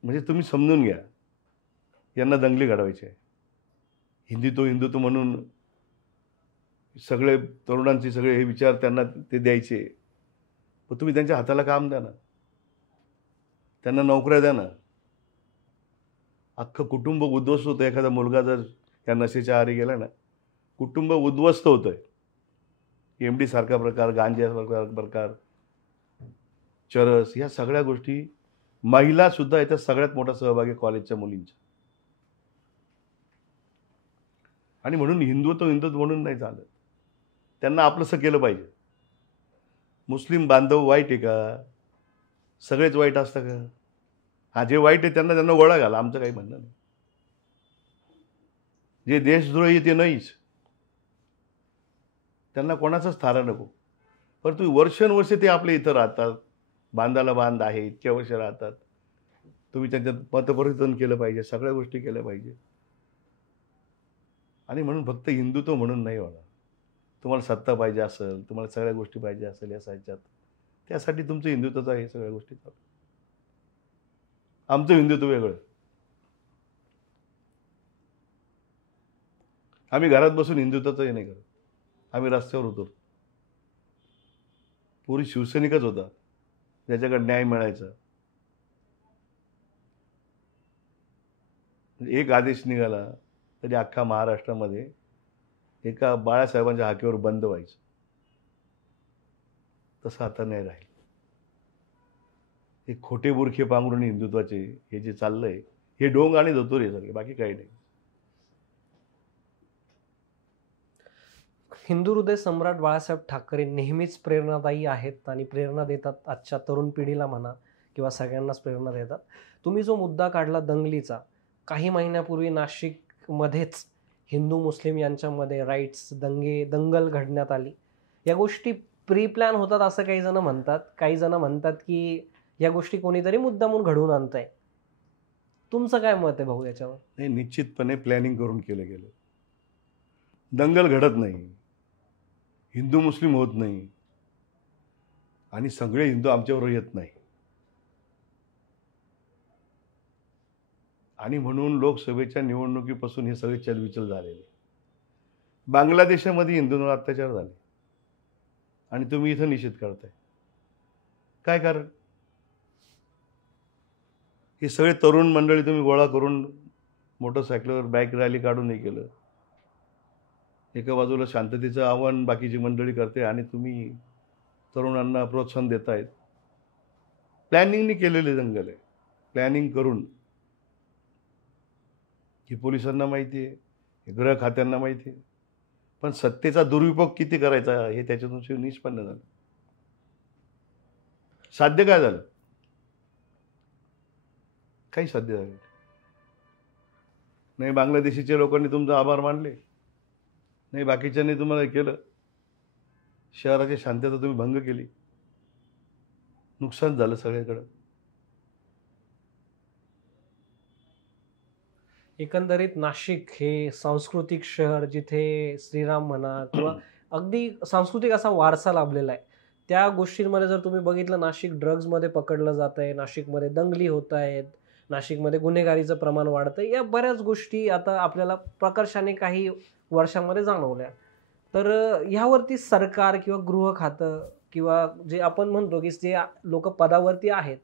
म्हणजे तुम्ही समजून घ्या, यांना दंगली घडवायची आहे. हिंदुत्व म्हणून सगळे तरुणांचे सगळे हे विचार त्यांना ते द्यायचे. पण तुम्ही त्यांच्या हाताला काम द्या ना, त्यांना नोकऱ्या द्या ना. अख्खं कुटुंब उद्ध्वस्त होतं. एखादा मुलगा जर या नशेच्या आहारी गेला ना, कुटुंब उद्ध्वस्त होतंय. एमडी सारखा प्रकार, गांजासारखा प्रकार, चरस, ह्या सगळ्या गोष्टी. महिला सुद्धा याच्यात सगळ्यात मोठा सहभाग आहे कॉलेजच्या मुलींचा. आणि म्हणून हिंदुत्व म्हणून नाही चालत. त्यांना आपलंसं केलं पाहिजे. मुस्लिम बांधव वाईट आहे का? सगळेच वाईट असतं का? हा, जे वाईट आहे त्यांना वळा घाला, आमचं काही म्हणणं नाही. जे देशद्रोही आहे ते नाहीच, त्यांना कोणाचाच थारा नको. परंतु वर्षानुवर्षे ते आपल्या इथं राहतात, बांधाला बांध आहे, इतक्या वर्ष राहतात. तुम्ही त्यांच्यात मतपरिवर्तन केलं पाहिजे, सगळ्या गोष्टी केल्या पाहिजे. आणि म्हणून फक्त हिंदुत्व म्हणून नाही होणार. तुम्हाला सत्ता पाहिजे असेल, तुम्हाला सगळ्या गोष्टी पाहिजे असेल या साहित्यात, त्यासाठी तुमचं हिंदुत्वाचं हे सगळ्या गोष्टी चालू. आमचं हिंदुत्व वेगळं. आम्ही घरात बसून हिंदुत्वाचं नाही करत, आम्ही रस्त्यावर उतरतो. पुरी शिवसैनिकच होता ज्याच्याकडे न्याय मिळायचा. एक आदेश निघाला तरी अख्खा महाराष्ट्रामध्ये एका बाळासाहेबांच्या हाकेवर बंद व्हायचं. तसं आता नाही राहील. हे खोटे बुरखे पांघरून हिंदुत्वाचे हे जे चाललंय, हे ढोंग आणि धतोरे सगळे, बाकी काही नाही. हिंदू हृदय सम्राट बाळासाहेब ठाकरे नेहमीच प्रेरणादायी आहेत आणि प्रेरणा देतात आजच्या तरुण पिढीला म्हणा किंवा सगळ्यांनाच प्रेरणा देतात. तुम्ही जो मुद्दा काढला दंगलीचा, काही महिन्यापूर्वी नाशिकमध्येच हिंदू मुस्लिम यांच्यामध्ये राईट्स दंगल घडण्यात आली. या गोष्टी प्री प्लॅन होतात असं काही जण म्हणतात. काही जण म्हणतात की या गोष्टी कोणीतरी मुद्दामून घडवून आणतंय. तुमचं काय मत आहे भाऊ याच्यावर? नाही, निश्चितपणे प्लॅनिंग करून केलं गेलं. दंगल घडत नाही, हिंदू मुस्लिम होत नाही, आणि सगळे हिंदू आमच्याबरोबर येत नाही. आणि म्हणून लोकसभेच्या निवडणुकीपासून हे सगळे चलविचल झालेले. बांगलादेशामध्ये हिंदूंवर अत्याचार झाले आणि तुम्ही इथं निषेध करताय. काय कारण? हे सगळे तरुण मंडळी तुम्ही गोळा करून मोटरसायकलवर बाईक रॅली काढून हे केलं. एका बाजूला शांततेचं आव्हान बाकीची मंडळी करते आणि तुम्ही तरुणांना प्रोत्साहन देतायत. प्लॅनिंगनी केलेले दंगल आहे. प्लॅनिंग करून ही पोलिसांना माहिती आहे, हे गृह खात्यांना माहिती आहे, पण सत्तेचा दुरुपयोग किती करायचा हे त्याच्यातून निष्पन्न झालं. साध्य काय झालं? काही साध्य झालं नाही. बांगलादेशीच्या लोकांनी तुमचा आभार मानले नाही, बाकीच्यांनी तुम्हाला हे केलं. शहराची शांतता तुम्ही भंग केली. नुकसान झालं सगळीकडं. एकंदरीत नाशिक हे सांस्कृतिक शहर, जिथे श्रीराम म्हणा किंवा अगदी सांस्कृतिक असा वारसा लाभलेला आहे. त्या गोष्टींमध्ये जर तुम्ही बघितलं, नाशिक ड्रग्जमध्ये पकडलं जात आहे, नाशिकमध्ये दंगली होत आहेत, नाशिकमध्ये गुन्हेगारीचं प्रमाण वाढतं आहे, या बऱ्याच गोष्टी आता आपल्याला प्रकर्षाने काही वर्षांमध्ये जाणवल्या. तर ह्यावरती सरकार किंवा गृह खातं किंवा जे आपण म्हणतो की जे लोक पदावरती आहेत,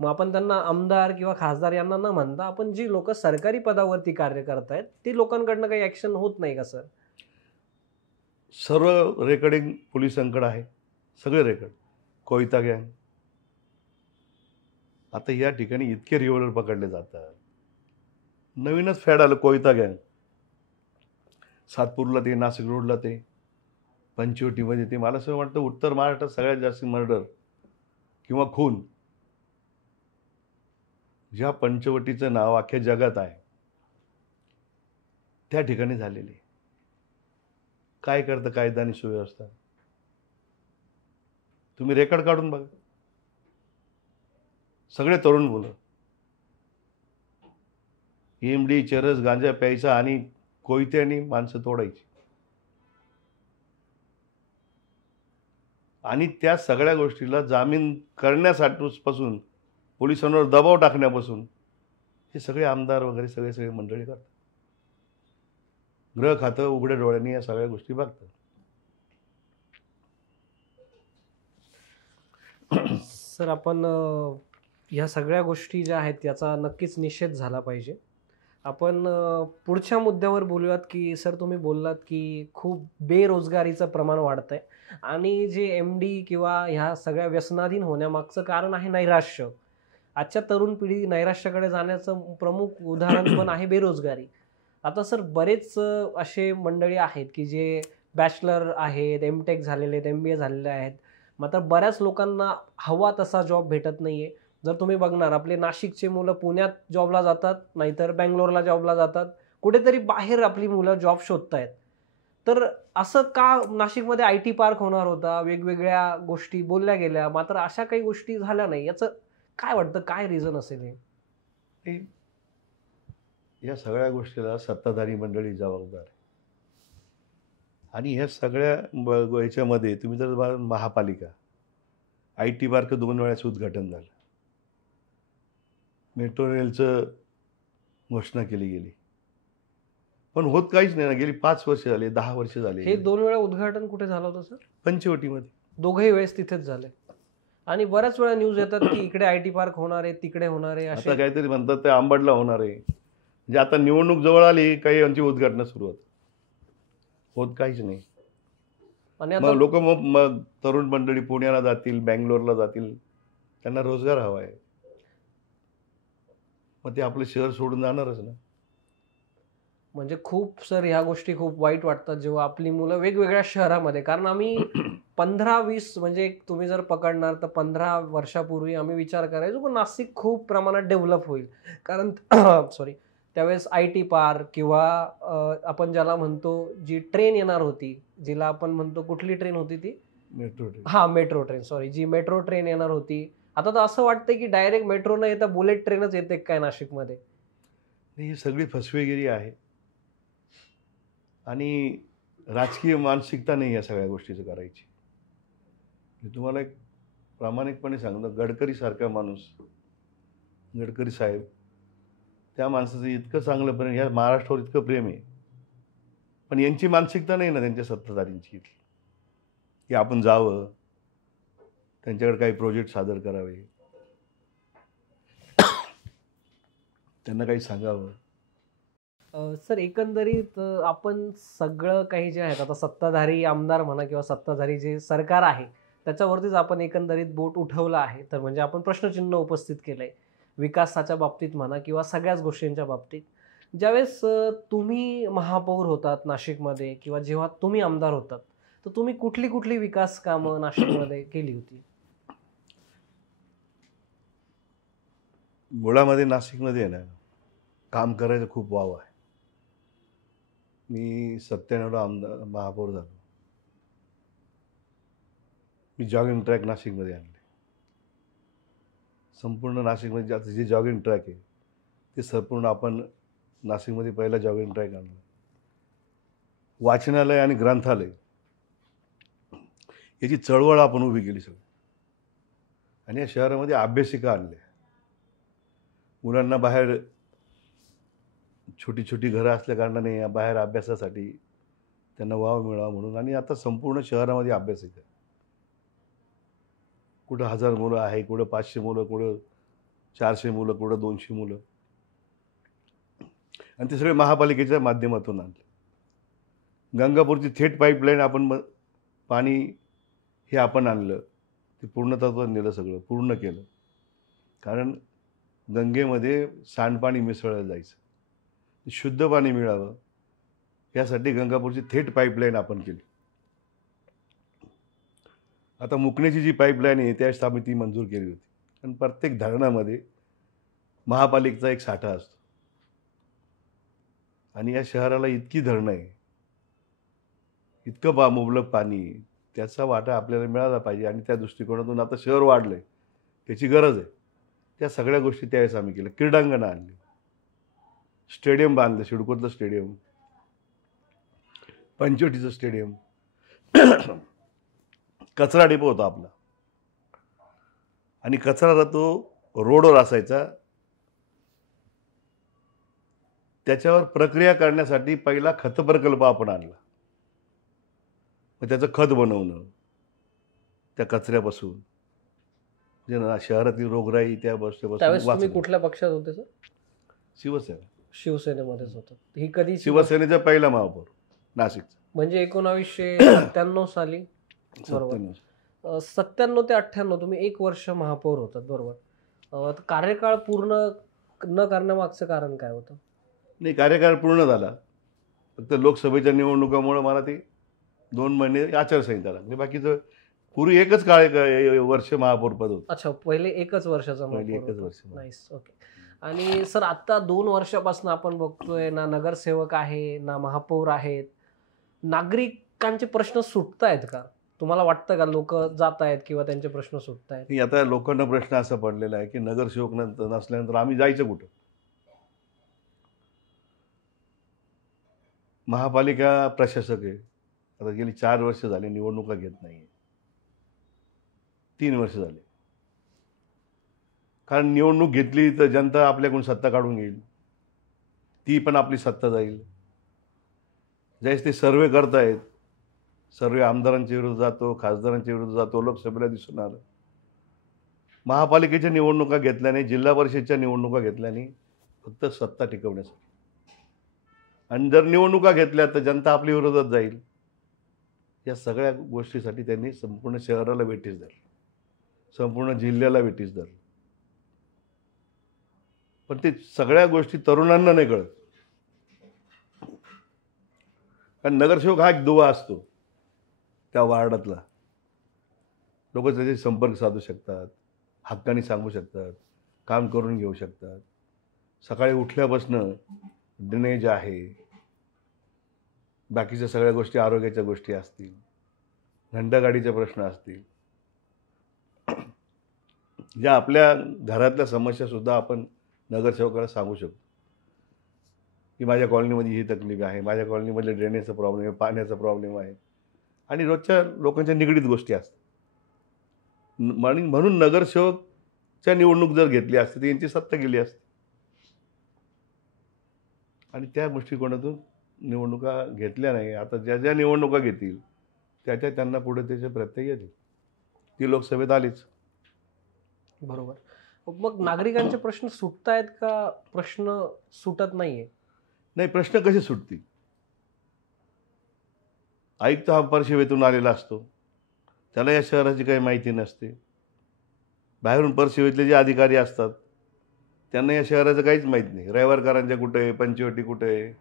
मग आपण त्यांना आमदार किंवा खासदार यांना न म्हणता आपण जी लोक सरकारी पदावरती कार्य करतायत ती लोकांकडनं काही ऍक्शन होत नाही का सर? सर्व रेकॉर्डिंग पोलिसांकडे आहे, सगळे रेकॉर्ड. कोयता गँग, आता या ठिकाणी इतके रिव्हॉल्वर पकडले जातात. नवीनच फॅड आलं कोयता गँग. सातपूरला ते, नाशिक रोडला ते, पंचवटीमध्ये ते. मला असं वाटतं उत्तर महाराष्ट्रात सगळ्यात जास्त मर्डर किंवा खून ज्या पंचवटीचं नाव अख्ख्या जगात आहे त्या ठिकाणी झालेली. काय करतं कायदा आणि सुव्यवस्था? तुम्ही रेकॉर्ड काढून बघा. सगळे तरुण मुलं एमडी, चरस, गांजा प्यायचा आणि कोयत्याने माणसं तोडायची. आणि त्या सगळ्या गोष्टीला जामीन करण्यापासून, पोलिसांवर दबाव टाकण्यापासून हे सगळे आमदार वगैरे सगळे मंडळी करतात. गृह खातं उघड्या डोळ्यांनी या सगळ्या गोष्टी बघतात. सर, आपण ह्या सगळ्या गोष्टी ज्या आहेत याचा नक्कीच निषेध झाला पाहिजे. आपण पुढच्या मुद्द्यावर बोलूयात की सर, तुम्ही बोललात की खूप बेरोजगारीचं प्रमाण वाढतंय आणि जे MD किंवा ह्या सगळ्या व्यसनाधीन होण्यामागचं कारण आहे नैराश्य. आजच्या तरुण पिढी नैराश्याकडे जाण्याचं प्रमुख उदाहरण पण आहे बेरोजगारी. आता सर, बरेच असे मंडळी आहेत की जे बॅचलर आहेत, MTech झालेले आहेत, MBA झालेले आहेत, मात्र बऱ्याच लोकांना हवा तसा जॉब भेटत नाहीये. जर तुम्ही बघणार, आपले नाशिकचे मुलं पुण्यात जॉबला जातात, नाहीतर बँगलोरला जॉबला जातात, कुठेतरी बाहेर आपली मुलं जॉब शोधतायत. तर असं का? नाशिकमध्ये IT पार्क होणार होता, वेगवेगळ्या गोष्टी बोलल्या गेल्या, मात्र अशा काही गोष्टी झाल्या नाही. याचं काय वाटतं, काय रिझन असेल हे? या सगळ्या गोष्टीला सत्ताधारी मंडळी जबाबदार आहे. आणि ह्या सगळ्या ह्याच्यामध्ये तुम्ही जर महापालिका, IT पार्क 2 वेळाचं उद्घाटन झालं, मेट्रो रेलचं घोषणा केली गेली, पण होत काहीच नाही ना. गेली 5 वर्ष झाले, 10 वर्ष झाले. हे 2 वेळा उद्घाटन कुठे झालं होतं सर? पंचवटीमध्ये. दोघंही वेळेस तिथेच झाले. आणि बऱ्याच वेळा न्यूज येतात की इकडे IT पार्क होणार आहे, तिकडे होणार आहे. आता काहीतरी म्हणतात ते आंबडला होणार आहे. म्हणजे आता निवडणूक जवळ आली, काही यांची उद्घाटन सुरू होत काहीच नाही. आणि मग लोक मग तरुण मंडळी पुण्याला जातील, बँगलोरला जातील, त्यांना रोजगार हवा आहे, मग ते आपलं शहर सोडून जाणारच ना. म्हणजे खूप सर ह्या गोष्टी खूप वाईट वाटतात जेव्हा आपली मुलं वेगवेगळ्या शहरामध्ये, कारण आम्ही 15-20 म्हणजे तुम्ही जर पकडणार तर 15 वर्षापूर्वी आम्ही विचार करायचो की नाशिक खूप प्रमाणात डेव्हलप होईल, कारण सॉरी त्यावेळेस IT पार्क किंवा आपण ज्याला म्हणतो जी ट्रेन येणार होती, जिला आपण म्हणतो, कुठली ट्रेन होती ती? Metro train. Metro train, sorry, जी मेट्रो ट्रेन येणार होती. आता तर असं वाटतंय की डायरेक्ट मेट्रो न येता बुलेट ट्रेनच येते काय नाशिकमध्ये. ही सगळी फसवेगिरी आहे आणि राजकीय मानसिकता नाही या सगळ्या गोष्टीचं करायची. मी तुम्हाला एक प्रामाणिकपणे सांगतो, गडकरी सारखा माणूस, गडकरी साहेब, त्या माणसाचं इतकं चांगलं प्रेम, ह्या महाराष्ट्रावर इतकं प्रेम आहे पण यांची मानसिकता नाही ना त्यांच्या सत्ताधाऱ्यांची, की आपण जावं, त्यांच्याकडे काही प्रोजेक्ट सादर करावे, त्यांना काही सांगावं. सर एकंदरीत आपण सगळं काही जे आहेत आता सत्ताधारी आमदार म्हणा किंवा सत्ताधारी जे सरकार आहे त्याच्यावरतीच आपण एकंदरीत बोट उठवलं आहे. तर म्हणजे आपण प्रश्नचिन्ह उपस्थित केलंय विकासाच्या बाबतीत म्हणा किंवा सगळ्याच गोष्टींच्या बाबतीत. ज्यावेळेस तुम्ही महापौर होतात नाशिकमध्ये किंवा जेव्हा तुम्ही आमदार होतात तर तुम्ही कुठली कुठली विकास कामं नाशिकमध्ये केली होती? मुळामध्ये नाशिकमध्ये आहे ना, काम करायचं खूप वाव आहे. मी 97ला आमदार महापौर झालो. मी जॉगिंग ट्रॅक नाशिकमध्ये आणले. संपूर्ण नाशिकमध्ये आता जे जॉगिंग ट्रॅक आहे ते संपूर्ण आपण नाशिकमध्ये पहिला जॉगिंग ट्रॅक आणला. वाचनालय आणि ग्रंथालय याची चळवळ आपण उभी केली सगळी. आणि या शहरामध्ये अभ्यासिका आणल्या. मुलांना बाहेर छोटी छोटी घरं असल्या कारणाने बाहेर अभ्यासासाठी त्यांना वाव मिळावा म्हणून. आणि आता संपूर्ण शहरामध्ये अभ्यासिका, कुठं 1000 मुलं आहे, कुठं 500 मुलं, कुठं 400 मुलं, कुठं 200 मुलं. आणि ते सगळे महापालिकेच्या माध्यमातून आणले. गंगापूरची थेट पाईपलाईन आपण पाणी हे आपण आणलं, ते पूर्णत्वावर नेलं, सगळं पूर्ण केलं. कारण गंगेमध्ये सांडपाणी मिसळलं जायचं, शुद्ध पाणी मिळावं यासाठी गंगापूरची थेट पाईपलाईन आपण केली. आता मुकण्याची जी पाईपलाईन आहे त्यावेळेस आम्ही ती मंजूर केली होती. कारण प्रत्येक धरणामध्ये महापालिकेचा एक साठा असतो आणि या शहराला इतकी धरणं आहे, इतकं मुबलक पाणी, त्याचा वाटा आपल्याला मिळाला पाहिजे. आणि त्या दृष्टिकोनातून आता शहर वाढलं आहे, त्याची गरज आहे. त्या सगळ्या गोष्टी त्यावेळेस आम्ही केल्या. क्रीडांगणं आणली, स्टेडियम बांधलं, सिडकोतलं स्टेडियम, पंचवटीचं स्टेडियम, कचरा डेपो होता आपला. आणि कचरा तो रोडवर असायचा, त्याच्यावर प्रक्रिया करण्यासाठी पहिला खत प्रकल्प आपण आणला. मग त्याचं खत बनवणं त्या कचऱ्यापासून, म्हणजे शहरातील रोगराई त्या त्यावेळेस तुम्ही गोष्टीपासून. कुठल्या पक्षात होते सर? शिवसेना. शिवसेनेमध्येच होतं. ही कधी शिवसेनेचा पहिला महापौर नाशिकचा, म्हणजे 1997 साली. 97. 97 ते 98 तुम्ही 1 वर्ष महापौर होतात, बरोबर? तर कार्यकाळ पूर्ण न करण्यामागचं कारण काय होतं? नाही, कार्यकाळ पूर्ण झाला, फक्त लोकसभेच्या निवडणुकामुळे मला ते 2 महिने आचारसंहिता लागली. बाकीचं पूर्वी एकच वर्ष महापौर पद होतं. अच्छा, पहिले एकच वर्षाचा पहिली महापौर एकच होता. वर्ष. Nice, okay. आणि सर आता 2 वर्षापासून आपण बघतोय ना नगरसेवक आहे ना महापौर आहेत. नागरिकांचे प्रश्न सुटतायत का? तुम्हाला वाटतं का लोक जात आहेत किंवा त्यांचे प्रश्न सुटतायत? नाही, आता लोकांना प्रश्न असा पडलेला आहे की नगरसेवक नसल्यानंतर आम्ही जायचं कुठं? महापालिका प्रशासक आहे, आता गेली 4 वर्ष झाले निवडणुका घेत नाही, 3 वर्ष झाले. कारण निवडणूक घेतली तर जनता आपल्याकडून सत्ता काढून घेईल, ती पण आपली सत्ता जाईल. ज्यावेळेस ते सर्वे करतायत, सर्वे आमदारांच्या विरुद्ध जातो, खासदारांच्या विरुद्ध जातो, लोकसभेला दिसून आलं. महापालिकेच्या निवडणुका घेतल्याने, जिल्हा परिषदच्या निवडणुका घेतल्याने फक्त सत्ता टिकवण्यासाठी. आणि जर निवडणुका घेतल्या तर जनता आपल्या विरोधात जाईल. या सगळ्या गोष्टीसाठी त्यांनी संपूर्ण शहराला वेठीस धरलं, संपूर्ण जिल्ह्याला वेठीस धरलं. पण ते सगळ्या गोष्टी तरुणांना नाही कळत. कारण नगरसेवक हा एक दुवा असतो त्या वार्डातला. लोक त्याचे संपर्क साधू शकतात, हक्काने सांगू शकतात, काम करून घेऊ शकतात. सकाळी उठल्यापासनं ड्रेनेज आहे, बाकीच्या सगळ्या गोष्टी, आरोग्याच्या गोष्टी असतील, घंटागाडीचे प्रश्न असतील, ज्या आपल्या घरातल्या समस्यासुद्धा आपण नगरसेवकाला सांगू शकतो की माझ्या कॉलनीमध्ये ही तकलीफ आहे, माझ्या कॉलनीमध्ये ड्रेनेजचा प्रॉब्लेम आहे, पाण्याचा प्रॉब्लेम आहे. आणि रोजच्या लोकांच्या निगडीत गोष्टी असतात. म्हणून नगरसेवकच्या निवडणूक जर घेतली असती तर यांची सत्ता गेली असती. आणि त्या दृष्टिकोनातून निवडणुका घेतल्या नाही. आता ज्या ज्या निवडणुका घेतील त्या त्यांना पुढे त्याचे प्रत्यय येतील. ती लोकसभेत आलीच. बरोबर. मग नागरिकांचे प्रश्न सुटतायत का प्रश्न सुटत नाहीये? नाही, प्रश्न कसे सुटतील? आयुक्त हा परसेवेतून आलेला असतो, त्याला या शहराची काही माहिती नसते. बाहेरून परसेवेतले जे अधिकारी असतात त्यांना या शहराचं काहीच माहीत नाही. रहिवारकरांच्या कुठे आहे, पंचवटी कुठे आहे,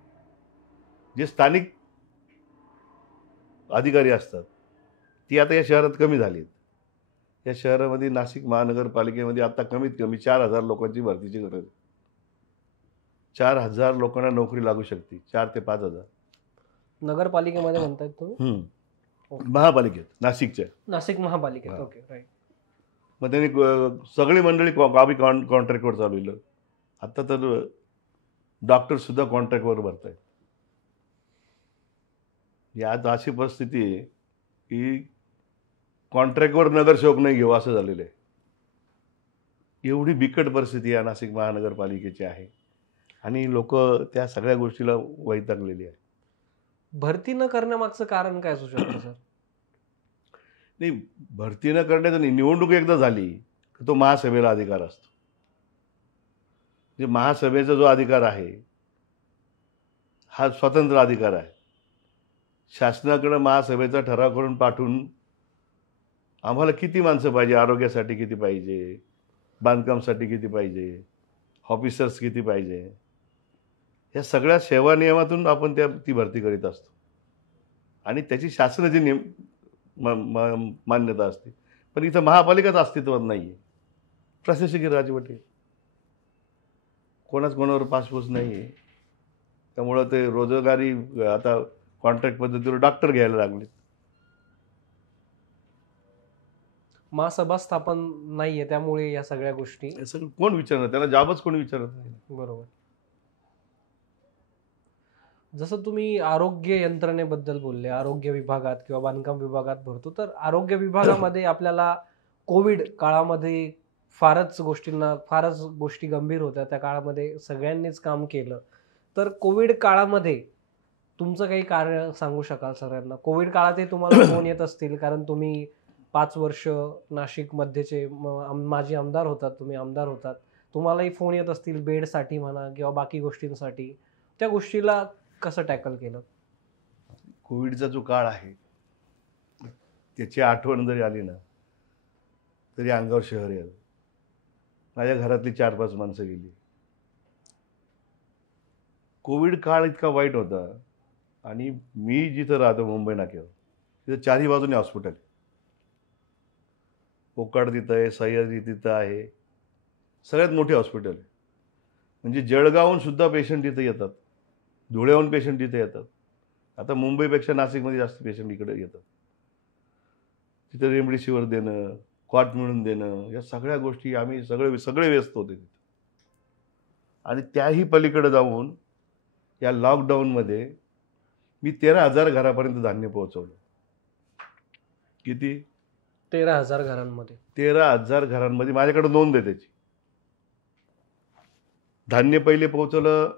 जे स्थानिक अधिकारी असतात ती आता या शहरात कमी झाली आहेत. या शहरामध्ये नाशिक महानगरपालिकेमध्ये आता कमीत कमी 4,000 लोकांची भरतीची गरज आहे. 4,000 लोकांना नोकरी लागू शकते. 4 ते 5,000. नगरपालिकेमध्ये म्हणतायत तुम्ही? महापालिकेत, नाशिकच्या. नाशिक महापालिकेत. हा. Okay, right. मग त्यांनी सगळी मंडळी गावी कॉन्ट्रॅक्टवर चालवलं. आता तर डॉक्टरसुद्धा कॉन्ट्रॅक्टवर भरत आहेत. आज अशी परिस्थिती आहे की कॉन्ट्रॅक्टवर नगरसेवक नाही घेऊ असं झालेलं आहे. एवढी बिकट परिस्थिती या नाशिक महानगरपालिकेची आहे आणि लोक त्या सगळ्या गोष्टीला वैतागलेली आहे. भरती न करण्यामागचं कारण काय असू शकतं सर? नाही, भरती न करण्याचं नाही. निवडणूक एकदा झाली की तो महासभेला अधिकार असतो. म्हणजे महासभेचा जो अधिकार आहे हा स्वतंत्र अधिकार आहे. शासनाकडं महासभेचा ठराव करून पाठवून आम्हाला किती माणसं पाहिजे, आरोग्यासाठी किती पाहिजे, बांधकामसाठी किती पाहिजे, ऑफिसर्स किती पाहिजे, या सगळ्या सेवा नियमातून आपण ती भरती करीत असतो आणि त्याची शासनाची मान्यता असते. पण इथं महापालिकाच अस्तित्वात नाही आहे. प्रशासकीय राजवट आहे. कोणावर पासपोस नाही आहे. त्यामुळं ते रोजगारी आता कॉन्ट्रॅक्ट पद्धतीवर डॉक्टर घ्यायला लागले. महासभा स्थापन नाहीये त्यामुळे या सगळ्या गोष्टी. हे सगळं कोण विचारणार? त्याला जॉबच कोणी विचारत नाही. बरोबर. जसं तुम्ही आरोग्य यंत्रणेबद्दल बोलले, आरोग्य विभागात किंवा बांधकाम विभागात भरतो, तर आरोग्य विभागामध्ये आपल्याला कोविड काळामध्ये फारच गोष्टी गंभीर होत्या. त्या काळामध्ये सगळ्यांनीच काम केलं. तर कोविड काळामध्ये तुमचं काही कार्य सांगू शकाल सगळ्यांना? कोविड काळातही तुम्हाला फोन येत असतील, कारण तुम्ही 5 वर्ष नाशिक मध्येचे माजी आमदार होतात, तुम्ही आमदार होतात. तुम्हालाही फोन येत असतील बेडसाठी म्हणा किंवा बाकी गोष्टींसाठी. त्या गोष्टीला कसं टॅकल केलं? कोविडचा जो काळ आहे त्याची आठवण जरी आली ना तरी अंगावर शहर यायला. माझ्या घरातली 4-5 माणसं गेली. कोविड काळ इतका वाईट होता आणि मी जिथं राहतो मुंबई नाक्यावर तिथं चारही बाजूने हॉस्पिटल. कोकण तिथं आहे, सह्याद्री तिथं आहे, सगळ्यात मोठे हॉस्पिटल आहे. म्हणजे जळगावहून सुद्धा पेशंट इथं येतात, धुळ्याहून पेशंट इथे येतात. आता मुंबईपेक्षा नाशिकमध्ये जास्त पेशंट इकडे येतात. तिथं रेमडेसिवीर देणं, कॉट मिळून देणं, या सगळ्या गोष्टी आम्ही सगळे व्यस्त होते तिथे. आणि त्याही पलीकडे जाऊन या लॉकडाऊनमध्ये मी 13,000 घरापर्यंत धान्य पोहोचवलं. किती? 13,000 घरांमध्ये. 13,000 घरांमध्ये माझ्याकडे नोंद आहे त्याची. धान्य पहिले पोहोचवलं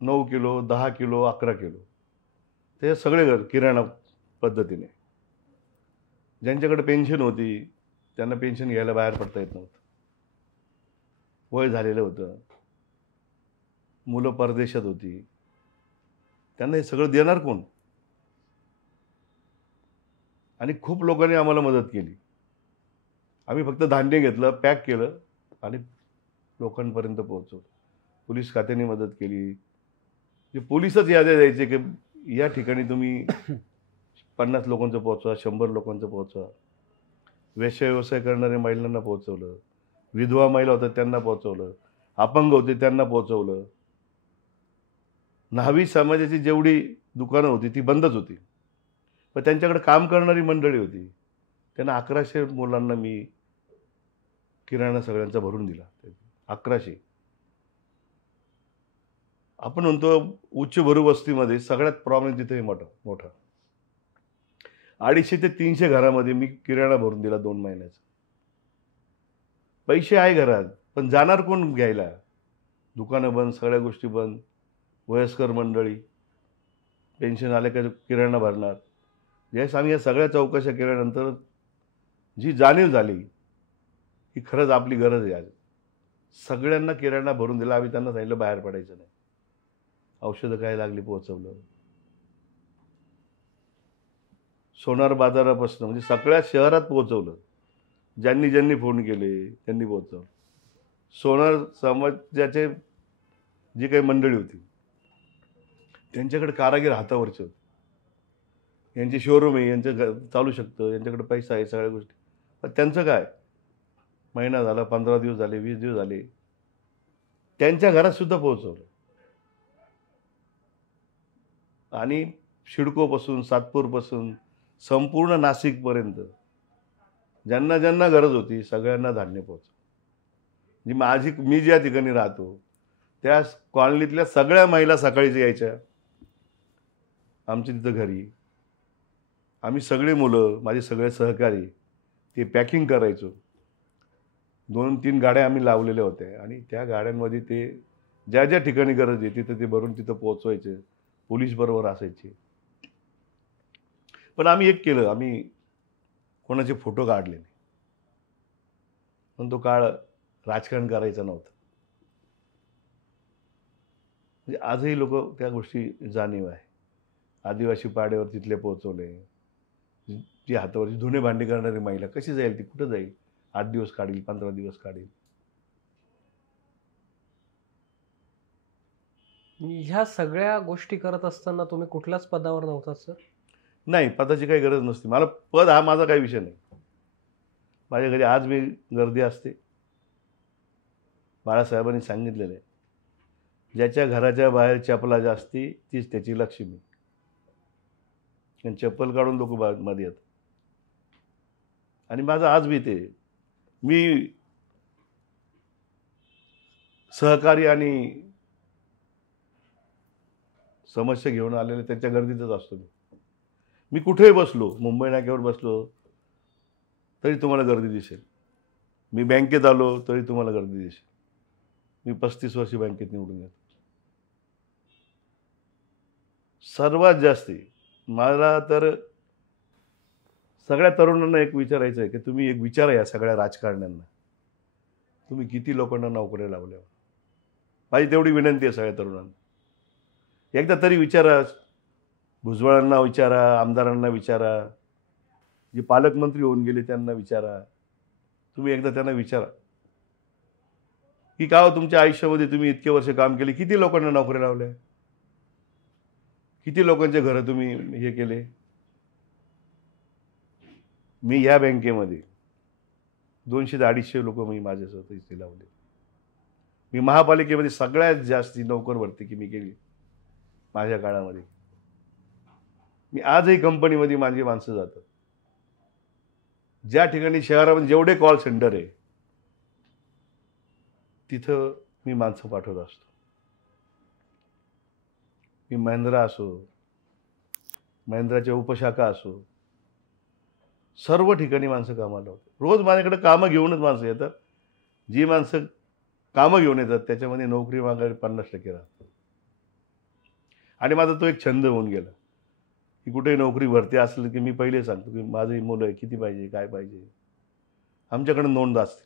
9 किलो, 10 किलो, 11 किलो. ते सगळे घर किराणा पद्धतीने. ज्यांच्याकडे पेन्शन होती त्यांना पेन्शन घ्यायला बाहेर पडता येत नव्हतं. वय झालेलं होतं, मुलं परदेशात होती, त्यांना हे सगळं देणार कोण? आणि खूप लोकांनी आम्हाला मदत केली. आम्ही फक्त धान्य घेतलं, पॅक केलं आणि लोकांपर्यंत पोहोचवलं. पोलीस खात्याने मदत केली. जे पोलीसच याद्या द्यायचे की या ठिकाणी तुम्ही 50 लोकांचं पोहोचवा, 100 लोकांचं पोहोचवा. व्यवसाय करणाऱ्या महिलांना पोहोचवलं, विधवा महिला होत्या त्यांना पोहोचवलं, अपंग होते त्यांना पोहोचवलं. न्हावी समाजाची जेवढी दुकानं होती ती बंदच होती, पण त्यांच्याकडे काम करणारी मंडळी होती. त्यांना 1100 मुलांना मी किराणा सगळ्यांचा भरून दिला. 1100. आपण म्हणतो उच्च भरू वस्तीमध्ये सगळ्यात प्रॉब्लेम तिथे मोठा. 250 ते 300 घरामध्ये मी किराणा भरून दिला 2 महिन्याचा. पैसे आहे घरात, पण जाणार कोण घ्यायला? दुकानं बंद, सगळ्या गोष्टी बंद, वयस्कर मंडळी. पेन्शन आले का किराणा भरणार. ज्यावेळेस आम्ही या सगळ्या चौकशा केल्यानंतर जी जाणीव झाली की खरंच आपली गरज आहे आज, सगळ्यांना किराणा भरून दिला. आम्ही त्यांना सांगितलं बाहेर पडायचं नाही. औषधं काय लागली पोहोचवलं. सोनार बाजारापासून म्हणजे सगळ्या शहरात पोहोचवलं. ज्यांनी ज्यांनी फोन केले त्यांनी पोहोचवलं. सोनार समाजाचे जी काही मंडळी होती त्यांच्याकडे कारागीर हातावरचे होते. यांचे शोरूम आहे, यांचं चालू शकतं, यांच्याकडे पैसा आहे, सगळ्या गोष्टी. पण त्यांचं काय, महिना झाला, 15 दिवस झाले, 20 दिवस झाले, त्यांच्या घरात सुद्धा पोहोचवलं. आणि सिडकोपासून सातपूरपासून संपूर्ण नाशिकपर्यंत ज्यांना ज्यांना गरज होती सगळ्यांना धान्य पोहोचवलं. मी ज्या ठिकाणी राहतो त्या कॉलनीतल्या सगळ्या महिला सकाळीच यायच्या आमच्या तिथं घरी. आम्ही सगळे मुलं, माझे सगळे सहकारी ते पॅकिंग करायचो. 2-3 गाड्या आम्ही लावलेल्या होत्या आणि त्या गाड्यांमध्ये ते ज्या ज्या ठिकाणी गरज आहे तिथं ते भरून तिथं पोहोचवायचे. पोलीस बरोबर असायचे. पण आम्ही एक केलं, आम्ही कोणाचे फोटो काढले नाही. पण तो काळ राजकारण करायचं नव्हतं. म्हणजे आजही लोक त्या गोष्टी जाणीव आहे. आदिवासी पाड्यावर तिथले पोहोचवले. जी हातावरची धुणे भांडी करणारी महिला कशी जाईल, ती कुठं जाईल? 8 दिवस काढील, 15 दिवस काढील. ह्या सगळ्या गोष्टी करत असताना तुम्ही कुठल्याच पदावर नव्हतात सर? नाही, पदाची काही गरज नसते मला. पद हा माझा काही विषय नाही. माझ्या घरी आज मी गर्दी असते. बाळासाहेबांनी सांगितलेलं आहे, ज्याच्या घराच्या बाहेर चपला जास्ती तीच त्याची लक्ष्मी. आणि चप्पल काढून लोक मध्ये येतात. आणि माझं आज बी ते, मी सहकारी आणि समस्या घेऊन आलेले त्यांच्या गर्दीतच असतो. मी कुठेही बसलो, मुंबई नाक्यावर बसलो तरी तुम्हाला गर्दी दिसेल. मी बँकेत आलो तरी तुम्हाला गर्दी दिसेल. मी 35 वर्षी बँकेत निवडून येतो. सर्वात जास्ती मला तर सगळ्या तरुणांना एक विचारायचं आहे की तुम्ही एक विचारा या सगळ्या राजकारण्यांना, तुम्ही किती लोकांना नोकऱ्या लावल्या. माझी तेवढी विनंती आहे सगळ्या तरुणांना. एकदा तरी विचारा. भुजबळांना विचारा, आमदारांना विचारा, जे पालकमंत्री होऊन गेले त्यांना विचारा. तुम्ही एकदा त्यांना विचारा की का तुमच्या आयुष्यामध्ये तुम्ही इतके वर्ष काम केले, किती लोकांना नोकऱ्या लावल्या, किती लोकांचे घरं तुम्ही हे केले. मी ह्या बँकेमध्ये 200 ते 250 लोक मी माझ्यासोबत इथे लावले. मी महापालिकेमध्ये सगळ्यात जास्ती नोकर भरती की मी केली माझ्या काळामध्ये. मी आजही कंपनीमध्ये माझी माणसं जातात. ज्या ठिकाणी शहरामध्ये जेवढे कॉल सेंटर आहे तिथं मी माणसं पाठवत असतो. मी महिंद्रा असो, महिंद्राच्या उपशाखा असो, सर्व ठिकाणी माणसं कामाला होते. रोज माझ्याकडे कामं घेऊनच माणसं येतात. जी माणसं कामं घेऊन येतात त्याच्यामध्ये नोकरी मागायला 50% राहतात. आणि माझा तो एक छंद होऊन गेला की कुठेही नोकरी भरती असली की मी पहिले सांगतो की माझी मुलं आहे, किती पाहिजे, काय पाहिजे. आमच्याकडे नोंद असते.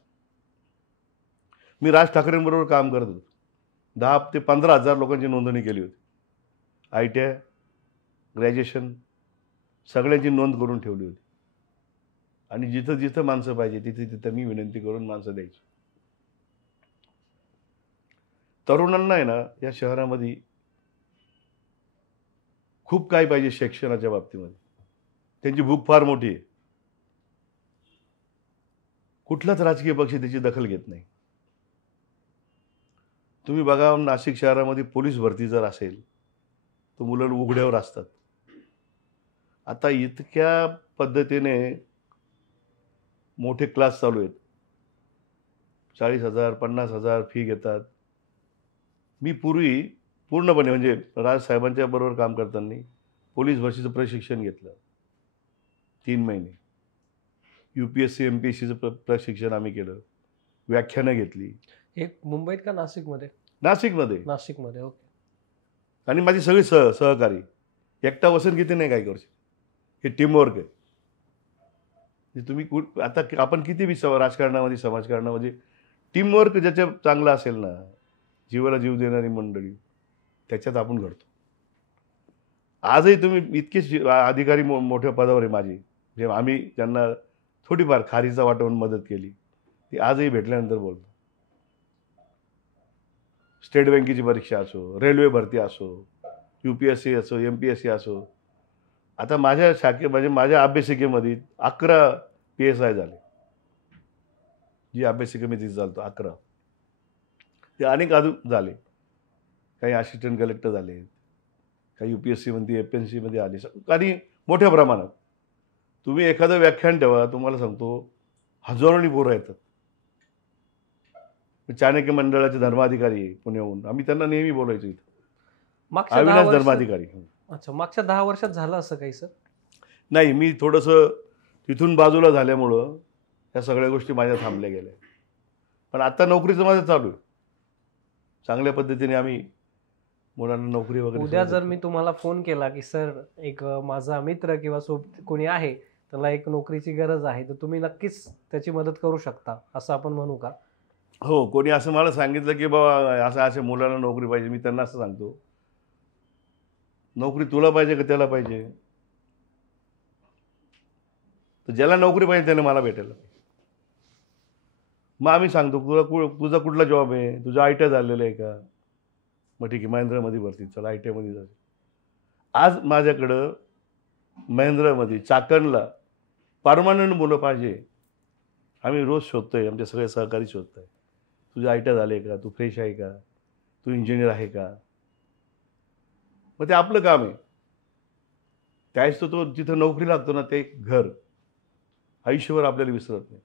मी राज ठाकरेंबरोबर काम करत होतो. 10 ते 15,000 लोकांची नोंदणी केली होती. ITI, ग्रॅज्युएशन सगळ्यांची नोंद करून ठेवली होती. आणि जिथं जिथं माणसं पाहिजे तिथे तिथं मी विनंती करून माणसं द्यायचो. तरुणांना आहे ना या शहरामध्ये खूप काय पाहिजे शिक्षणाच्या बाबतीमध्ये. त्यांची भूक फार मोठी आहे. कुठलाच राजकीय पक्ष त्याची दखल घेत नाही. तुम्ही बघा नाशिक शहरामध्ये पोलीस भरती जर असेल तर मुलं उघड्यावर असतात. आता इतक्या पद्धतीने मोठे क्लास चालू आहेत. 40,000 50,000 फी घेतात. मी पूर्वी पूर्णपणे म्हणजे राजसाहेबांच्या बरोबर काम करताना पोलीस भरतीचं प्रशिक्षण घेतलं 3 महिने. UPSC MPSCचं प्रशिक्षण आम्ही केलं. व्याख्यानं घेतली. एक मुंबईत का नाशिकमध्ये? नाशिकमध्ये. नाशिकमध्ये. ओके. आणि माझी सगळी सहकारी एकटा वसन किती नाही काय करू शकत. हे टीमवर्क आहे. म्हणजे तुम्ही आता आपण किती बी राजकारणामध्ये समाजकारणामध्ये टीमवर्क ज्याच्या चांगला असेल ना, जीवाला जीव देणारी मंडळी, त्याच्यात आपण घडतो. आजही तुम्ही इतकेच अधिकारी मोठ्या पदावर आहे माझे, जे आम्ही त्यांना थोडीफार खारीचा वाटवून मदत केली, ती आजही भेटल्यानंतर बोलतो. स्टेट बँकेची परीक्षा असो, रेल्वे भरती असो, UPSC असो, MPSC असो. आता माझ्या म्हणजे माझ्या अभ्यासिकेमध्ये 11 PSI झाले. जी अभ्यासिकेमध्ये चालतो 11. ते अनेक अजून झाले. काही असिस्टंट कलेक्टर झाले, काही UPSC मध्ये FNC मध्ये आले, आणि मोठ्या प्रमाणात. तुम्ही एखादं व्याख्यान ठेवा, तुम्हाला सांगतो हजारोनी पोरं येतात. चाणक्य मंडळाचे धर्माधिकारी आहे पुण्याहून, आम्ही त्यांना नेहमी बोलायचो इथं, मागच्या 10 अविनाश वर्षात धर्माधिकारी. अच्छा, मागच्या 10 वर्षात झालं असं काही सर? नाही, मी थोडंसं तिथून बाजूला झाल्यामुळं ह्या सगळ्या गोष्टी माझ्या थांबल्या गेल्या. पण आता नोकरीचं माझं चालू आहे. चांगल्या पद्धतीने आम्ही मुलांना नोकरी वगैरे. उद्या जर मी तुम्हाला फोन केला की सर एक माझा मित्र किंवा सोबत कोणी आहे, त्याला एक नोकरीची गरज आहे, तर तुम्ही नक्कीच त्याची मदत करू शकता, असं आपण म्हणू का? हो, कोणी असं मला सांगितलं की बाबा असं अशा मुलांना नोकरी पाहिजे, मी त्यांना असं सांगतो, नोकरी तुला पाहिजे का त्याला पाहिजे? तर ज्याला नोकरी पाहिजे त्याने मला भेटायला. मग आम्ही सांगतो तुझा कुठला जॉब आहे, तुझं ITI झालेलं आहे का? मग ठीक आहे, महिंद्रामध्ये भरती, चला ITI मध्ये जायचं. आज माझ्याकडं महिंद्रामध्ये चाकणला परमनंट मुलं पाहिजे. आम्ही रोज शोधतोय, आमचे सगळे सहकारी शोधतोय. तुझं ITI झालं आहे का? तू फ्रेश आहे का? तू इंजिनियर आहे का? मग ते आपलं काम आहे. त्यावेळेस तो जिथं नोकरी लागतो ना, ते घर आयुष्यभर आपल्याला विसरत नाही,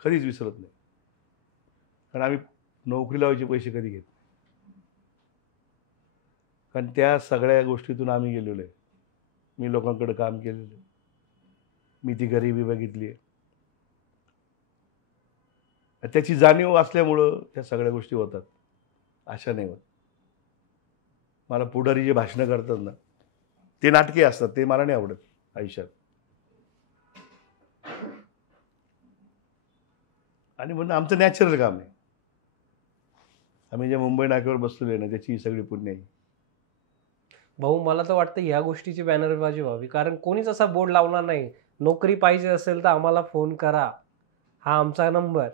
कधीच विसरत नाही. कारण आम्ही नोकरी लावायचे पैसे कधी घेत नाही. कारण त्या सगळ्या गोष्टीतून आम्ही गेलेलो आहे. मी लोकांकडे काम केलेलं आहे, मी ती गरिबी बघितली आहे. त्याची जाणीव असल्यामुळं त्या सगळ्या गोष्टी होतात, अशा नाही होत. मला पुढारी जे भाषणं करतात ना, ते नाटके असतात, ते मला नाही आवडत आयुष्यात. आणि म्हणून आमचं नॅचरल काम आहे. आम्ही जे मुंबई नाक्यावर बसलेलो आहे ना, त्याची सगळी पुण्य आहे. भाऊ, मला तर वाटतं या गोष्टीची बॅनरबाजी व्हावी, कारण कोणीच असा बोर्ड लावणार नाही, नोकरी पाहिजे असेल तर आम्हाला फोन करा, हा आमचा नंबर.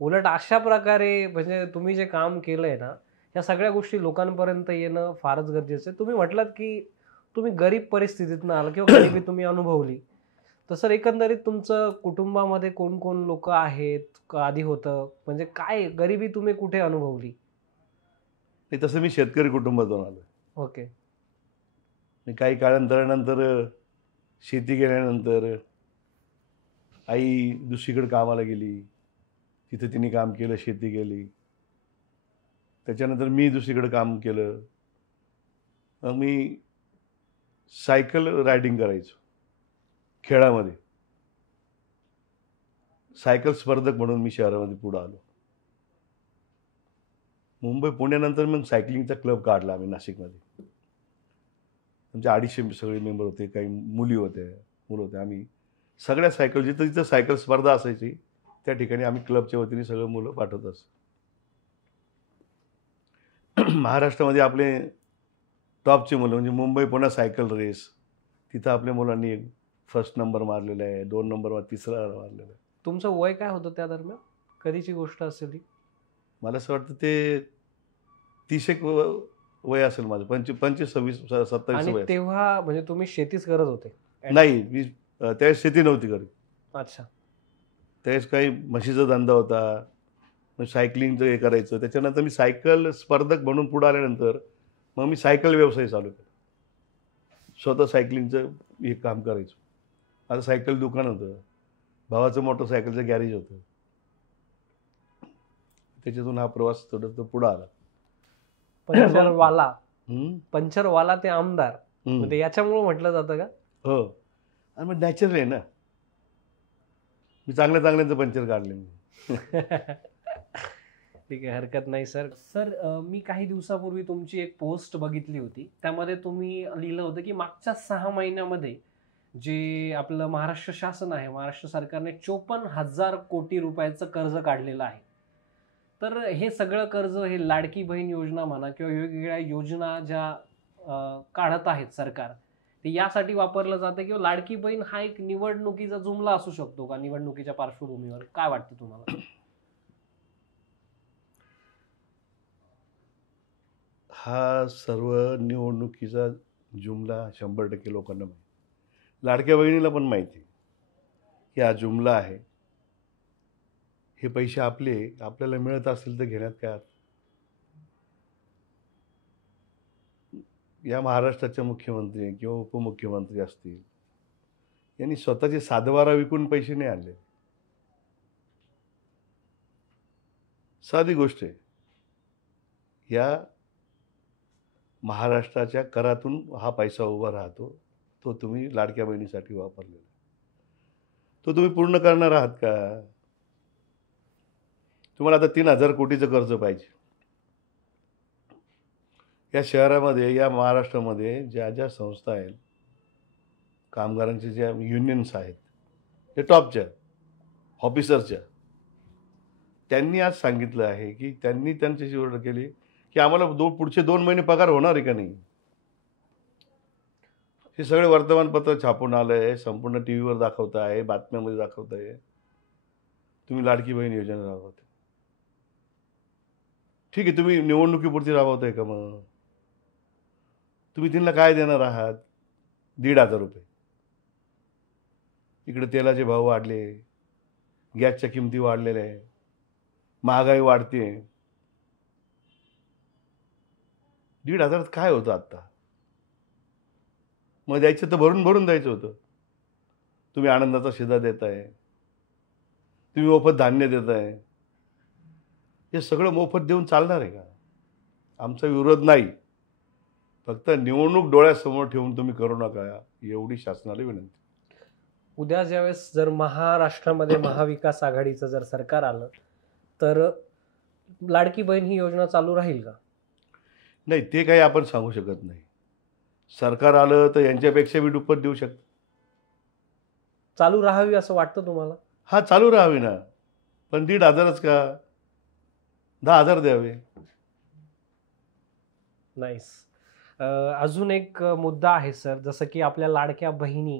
उलट अशा प्रकारे म्हणजे तुम्ही जे काम केलंय ना, या सगळ्या गोष्टी लोकांपर्यंत येणं फारच गरजेचं आहे. तुम्ही म्हटलात की तुम्ही गरीब परिस्थितीतनं आला किंवा गरिबी तुम्ही अनुभवली, तर सर एकंदरीत तुमचं कुटुंबामध्ये कोण कोण लोक आहेत, आधी होतं, म्हणजे काय गरिबी तुम्ही कुठे अनुभवली? नाही, तसं मी शेतकरी कुटुंबातून आलो. ओके. मी काही काळानंतर शेती केल्यानंतर आई दुसरीकडे कामाला गेली, तिथं तिने काम केलं, शेती केली. त्याच्यानंतर मी दुसरीकडे काम केलं. मग मी सायकल रायडिंग करायचो खेळामध्ये. सायकल स्पर्धक म्हणून मी शहरामध्ये पुढं आलो. मुंबई पुण्यानंतर मग सायकलिंगचा क्लब काढला आम्ही नाशिकमध्ये. आमचे 250 सगळे मेंबर होते, काही मुली होत्या, मुलं होते. आम्ही सगळ्या सायकल जिथं जिथं सायकल स्पर्धा असायची त्या ठिकाणी आम्ही क्लबच्या वतीने सगळं मुलं पाठवत असतो. महाराष्ट्रामध्ये आपले टॉपचे मुलं म्हणजे मुंबई पुणे सायकल रेस, तिथं आपल्या मुलांनी फर्स्ट नंबर मारलेला आहे, 2 नंबर, 3रा मारलेला आहे. तुमचं वय काय होतं त्या दरम्यान, कधीची गोष्ट असेल ती? मला असं वाटतं ते 30 वय असेल माझं, 25, 26, 27 आणि वय. तेव्हा म्हणजे तुम्ही शेतीच करत होते? नाही, मी त्यावेळेस शेती नव्हती करत. अच्छा. त्यावेळेस काही म्हशीचा धंदा होता, मग सायकलिंगचं हे करायचं. त्याच्यानंतर मी सायकल स्पर्धक म्हणून पुढे आल्यानंतर मग मी सायकल व्यवसाय चालू केला. स्वतः सायकलिंगचं हे काम करायचो. माझं सायकल दुकान होतं, भावाचं मोटरसायकलचं गॅरेज होतं. त्याच्यातून हा प्रवास थोडं पुढं आला. पंचरवाला ते आमदार, म्हणजे याच्यामुळे म्हटलं जातं का? हो, आणि मग नॅचरल आहे ना, मी चांगल्या चांगल्यांचं पंचर काढले. ठीक आहे, हरकत नाही सर. सर मी काही दिवसापूर्वी तुमची एक पोस्ट बघितली होती. त्यामध्ये तुम्ही लिहिलं होतं की मागच्या 6 महिन्यामध्ये जे आपलं महाराष्ट्र शासन आहे, महाराष्ट्र सरकारने 54,000 कोटी रुपयाचं कर्ज काढलेलं आहे. तर हे सगळं कर्ज हे लाडकी बहीण योजना म्हणा किंवा वेगवेगळ्या योजना ज्या काढत आहेत सरकार, ते यासाठी वापरलं जातं किंवा लाडकी बहीण हा एक निवडणुकीचा जुमला असू शकतो का निवडणुकीच्या पार्श्वभूमीवर? काय वाटतं तुम्हाला? हा सर्व निवडणुकीचा जुमला 100% लोकांना माहिती. लाडक्या बहिणीला पण माहिती आहे की हा जुमला आहे. हे पैसे आपल्याला मिळत असतील तर घेण्यात काय अर्थ? या महाराष्ट्राचे मुख्यमंत्री किंवा उपमुख्यमंत्री असतील, यांनी स्वतःचे सातबारा विकून पैसे नाही आणले. साधी गोष्ट आहे. या महाराष्ट्राच्या करातून हा पैसा उभा राहतो. तो तुम्ही लाडक्या बहिणीसाठी वापरलेला. तो तुम्ही पूर्ण करणार आहात का? तुम्हाला आता 3,000 कोटीचं कर्ज पाहिजे. या शहरामध्ये, या महाराष्ट्रामध्ये ज्या संस्था आहेत, कामगारांचे ज्या युनियन्स आहेत, ते टॉपच्या ऑफिसरच्या, त्यांनी आज सांगितलं आहे की त्यांनी त्यांच्याशी ऑर्डर केली की आम्हाला पुढचे 2 महिने पगार होणार आहे का नाही? हे सगळे वर्तमानपत्र छापून आलंय, संपूर्ण टीव्हीवर दाखवत आहे, बातम्यामध्ये दाखवत आहे. तुम्ही लाडकी बहीण योजना राबवताय. ठीक आहे, तुम्ही निवडणुकीपुरती राबवताय का मग? तुम्ही त्यांना काय देणार आहात? 1,500 रुपये. इकडे तेलाचे भाव वाढले, गॅसच्या किमती वाढलेल्या आहे, महागाई वाढते. 1,500 काय होतं आत्ता? मग द्यायचं तर भरून भरून द्यायचं होतं. तुम्ही आनंदाचा शिधा देताय, तुम्ही मोफत धान्य देताय. हे सगळं मोफत देऊन चालणार आहे का? आमचा विरोध नाही. फक्त निवडणूक डोळ्यासमोर ठेवून तुम्ही करू नका, एवढी शासनाला विनंती. उद्या ज्यावेळेस जर महाराष्ट्रामध्ये महाविकास आघाडीचं जर सरकार आलं तर लाडकी बहीण ही योजना चालू राहील का? नाही, ते काही आपण सांगू शकत नाही. सरकार आलं तर यांच्यापेक्षा बी दुप्पट देऊ शकतं. चालू राहावी असं वाटतं तुम्हाला? हा, चालू राहावी ना. पण 1,500च का? 10,000 द्यावे. नाईस. अजून एक मुद्दा आहे सर, जसं की आपल्या लाडक्या बहिणी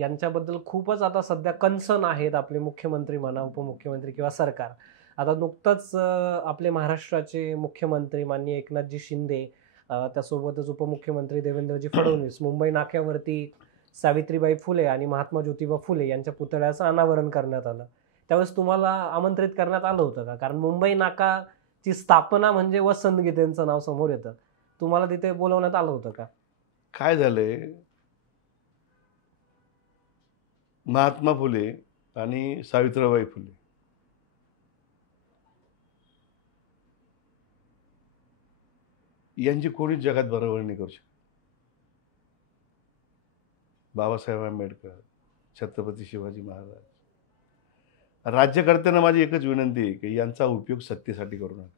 यांच्याबद्दल खूपच आता सध्या कन्सर्न आहेत आपले मुख्यमंत्री म्हणा, उपमुख्यमंत्री किंवा सरकार. आता नुकतंच आपले महाराष्ट्राचे मुख्यमंत्री माननीय एकनाथजी शिंदे, त्यासोबतच उपमुख्यमंत्री देवेंद्रजी फडणवीस मुंबई नाक्यावरती सावित्रीबाई फुले आणि महात्मा ज्योतिबा फुले यांच्या पुतळ्याचं अनावरण करण्यात आलं. त्यावेळेस तुम्हाला आमंत्रित करण्यात आलं होतं का? कारण मुंबई नाकाची स्थापना म्हणजे वसंत गीतेंचं नाव समोर येतं. तुम्हाला तिथे बोलवण्यात आलं होतं का? काय झालंय, महात्मा फुले आणि सावित्रीबाई फुले यांची कोणीच जगात बरोबर नाही करू शकत. बाबासाहेब आंबेडकर, छत्रपती शिवाजी महाराज. राज्यकर्त्यांना माझी एकच विनंती आहे की यांचा उपयोग सत्तेसाठी करू नका.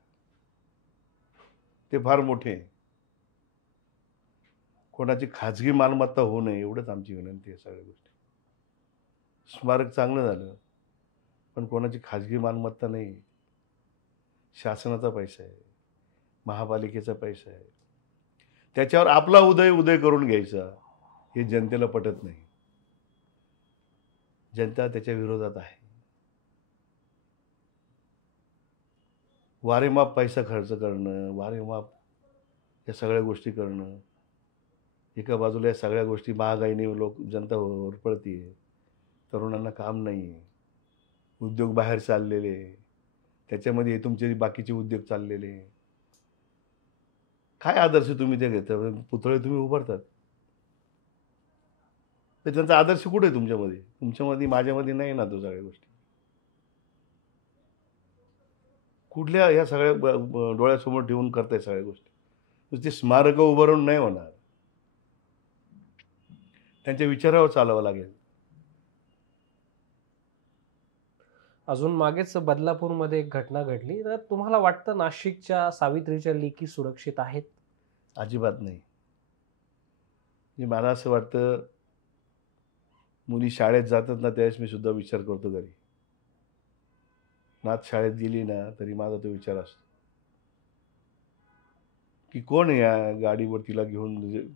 ते फार मोठे आहे. कोणाची खाजगी मालमत्ता होऊ नये एवढंच आमची विनंती आहे. सगळ्या गोष्टी, स्मारक चांगलं झालं पण कोणाची खाजगी मालमत्ता नाही. शासनाचा पैसा आहे, महापालिकेचा पैसा आहे. त्याच्यावर आपला उदय करून घ्यायचा, हे जनतेला पटत नाही. जनता त्याच्या विरोधात आहे. वारेमाप पैसा खर्च करणं, वारेमाप या सगळ्या गोष्टी करणं. एका बाजूला या सगळ्या गोष्टी महागाईने जनता होरपळतीये. तरुणांना काम नाही आहे, उद्योग बाहेर चाललेले, त्याच्यामध्ये हे तुमचे बाकीचे उद्योग चाललेले. काय आदर्श तुम्ही ते घेता? पुतळे तुम्ही उभारतात, तर त्यांचा आदर्श कुठे आहे तुमच्यामध्ये? तुमच्यामध्ये, माझ्यामध्ये नाही ना तो. सगळ्या गोष्टी कुठल्या ह्या सगळ्या डोळ्यासमोर ठेवून करताय सगळ्या गोष्टी. नुसती स्मारकं उभारून नाही होणार, त्यांच्या विचारावर चालावं लागेल. अजून मागेच बदलापूरमध्ये एक घटना घडली, तर तुम्हाला वाटतं नाशिकच्या सावित्रीच्या लेकी सुरक्षित आहेत? अजिबात नाही. म्हणजे मला असं वाटतं, मुली शाळेत जातात ना, त्यावेळेस मी सुद्धा विचार करतो घरी. नात शाळेत गेली ना, तरी माझा तो विचार असतो, की कोण आहे या गाडीवर तिला घेऊन, म्हणजे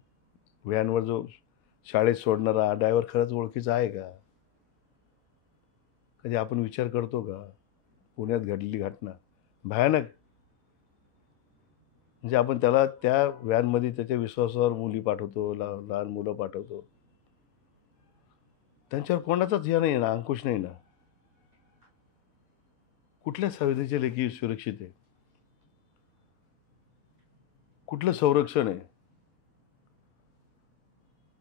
व्हॅनवर जो शाळेत सोडणारा ड्रायव्हर खरंच ओळखीचा आहे का? कधी आपण विचार करतो का? पुण्यात घडलेली घटना भयानक. म्हणजे आपण त्याला त्या व्हॅनमध्ये त्याच्या विश्वासावर मुली पाठवतो, लहान मुलं पाठवतो. त्यांच्यावर कोणाचाच हे नाही ना, अंकुश नाही ना. कुठल्या संवेदीच्या लेखी सुरक्षित आहे? कुठलं संरक्षण आहे?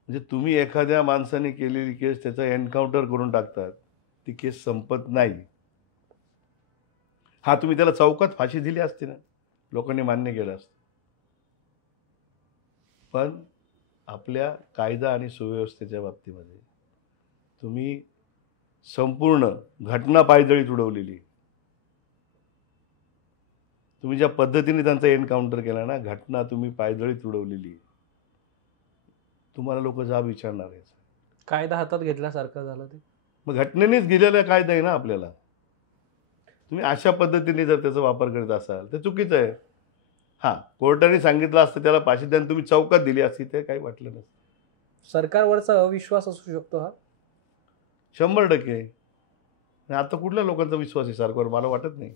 म्हणजे तुम्ही एखाद्या माणसाने केलेली केस त्याचा एन्काउंटर करून टाकतात. ती केस संपत नाही. हां, तुम्ही त्याला चौकात फाशी दिली असती ना, लोकांनी मान्य केलं असतं. पण आपल्या कायदा आणि सुव्यवस्थेच्या बाबतीमध्ये तुम्ही संपूर्ण घटना पायदळी तुडवलेली. तुम्ही ज्या पद्धतीने त्यांचा एन्काउंटर केला ना, घटना तुम्ही पायदळी तुडवलेली. तुम्हाला लोक जाब विचारणार आहे. कायदा हातात घेतल्यासारखं झालं ते. मग घटनेनेच दिलेला कायदा आहे ना आपल्याला. तुम्ही अशा पद्धतीने जर त्याचा वापर करत असाल तर चुकीचं आहे. हां, कोर्टाने सांगितलं असतं त्याला फाशी द्या, तुम्ही चौकात दिली असती ते काही वाटलं नसतं. सरकारवरचा अविश्वास असू शकतो हा? 100%. आणि आता कुठल्या लोकांचा विश्वास आहे सरकारवर? मला वाटत नाही.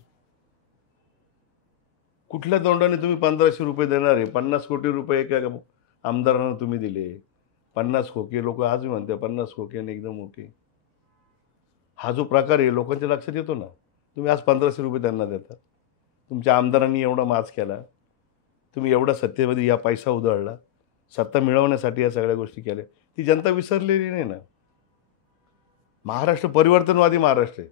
कुठल्या तोंडाने तुम्ही ₹1500 देणार आहे? 50 कोटी रुपये एका आमदारांना तुम्ही दिले. 50 खोके, लोक आजही म्हणतात 50 खोके आणि एकदम ओके. हा जो प्रकार आहे लोकांच्या लक्षात येतो ना. तुम्ही आज ₹1500 त्यांना देता. तुमच्या आमदारांनी एवढा माज केला. तुम्ही एवढा सत्तेमध्ये या पैसा उधळला. सत्ता मिळवण्यासाठी या सगळ्या गोष्टी केल्या. ती जनता विसरलेली नाही ना. महाराष्ट्र परिवर्तनवादी महाराष्ट्र आहे.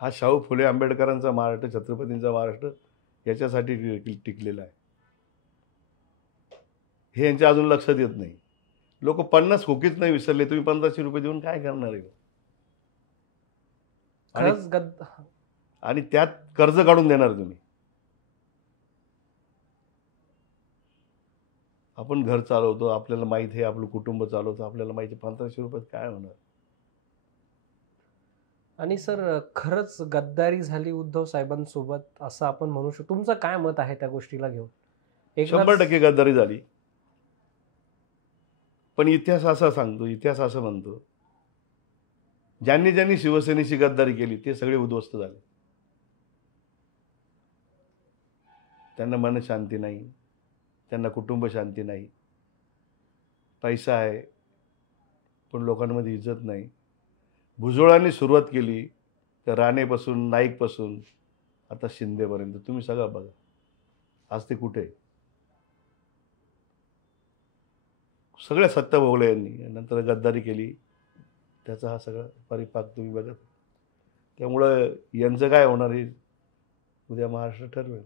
हा शाहू फुले आंबेडकरांचा महाराष्ट्र, छत्रपतींचा महाराष्ट्र याच्यासाठी टिकलेला आहे. हे यांच्या अजून लक्षात येत नाही. लोक 50 खोकीच नाही विसरले. तुम्ही ₹1500 देऊन काय करणार आहे? आणि खरंच आणि त्यात कर्ज काढून देणार तुम्ही. आपण घर चालवतो, आपल्याला माहित आहे, आपलं कुटुंब चालवतो, आपल्याला माहिती आहे ₹1500 काय होणार. आणि सर, खरंच गद्दारी झाली उद्धव साहेबांसोबत असं आपण म्हणू शकतो? तुमचं काय मत आहे त्या गोष्टीला घेऊन? 100% गद्दारी झाली. पण इतिहास असा सांगतो, इतिहास असं म्हणतो, ज्यांनी ज्यांनी शिवसेनेची गद्दारी केली ते सगळे उद्ध्वस्त झाले. त्यांना मनशांती नाही, त्यांना कुटुंब शांती नाही. पैसा आहे, पण लोकांमध्ये इज्जत नाही. भुजबळांनी सुरुवात केली तर राणेपासून, नाईकपासून आता शिंदेपर्यंत तुम्ही सगळं बघा. आज ते कुठे? सगळ्या सत्ता भोगल्या यांनी. नंतर गद्दारी केली. त्याचा हा सगळा परिपाक तुम्ही बघत. त्यामुळं यांचं काय होणार आहे उद्या महाराष्ट्र ठरवेल.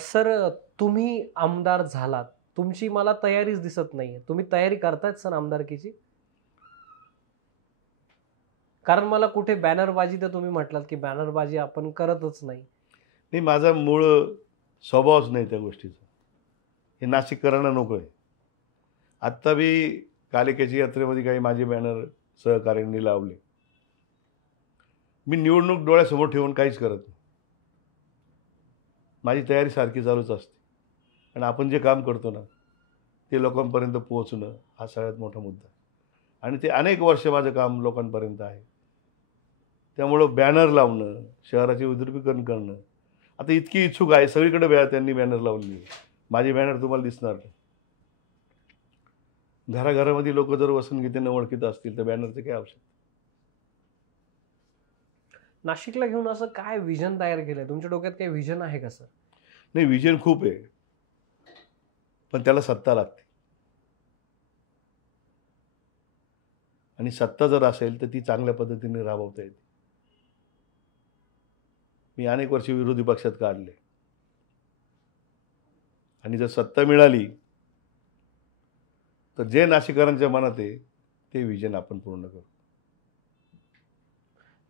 सर, तुम्ही आमदार झालात. तुमची मला तयारीच दिसत नाहीये. तुम्ही तयारी करतायत सर आमदारकीची? कारण मला कुठे बॅनरबाजी, तर तुम्ही म्हटलात की बॅनरबाजी आपण करतच नाही. नाही, माझा मूळ स्वभावच नाही त्या गोष्टीचा. हे नाशिककरांना नको आहे. आत्ता बी कालिकेच्या यात्रेमध्ये काही माझे बॅनर सहकार्यांनी लावले. मी निवडणूक डोळ्यासमोर ठेवून काहीच करत नाही. माझी तयारी सारखी चालूच असते. आणि आपण जे काम करतो ना ते लोकांपर्यंत पोहोचणं हा सगळ्यात मोठा मुद्दा आहे. आणि ते अनेक वर्ष माझं काम लोकांपर्यंत आहे. त्यामुळं बॅनर लावणं, शहराचे उद्दीपकरण करणं. आता इतकी इच्छुक आहे, सगळीकडे त्यांनी बॅनर लावली. माझे बॅनर तुम्हाला दिसणार नाही. घराघरामध्ये लोक जर वसंतगीतेनं ओळखीत असतील तर बॅनरचं काय आवश्यक? नाशिकला घेऊन असं काय विजन तयार केलंय? तुमच्या डोक्यात काही विजन आहे का सर? नाही, विजन खूप आहे, पण त्याला सत्ता लागते. आणि सत्ता जर असेल तर ती चांगल्या पद्धतीने राबवता येते. मी अनेक वर्ष विरोधी पक्षात काढले. आणि जर सत्ता मिळाली तर जे नाशिककरांच्या मनात आहे ते विजन आपण पूर्ण करू.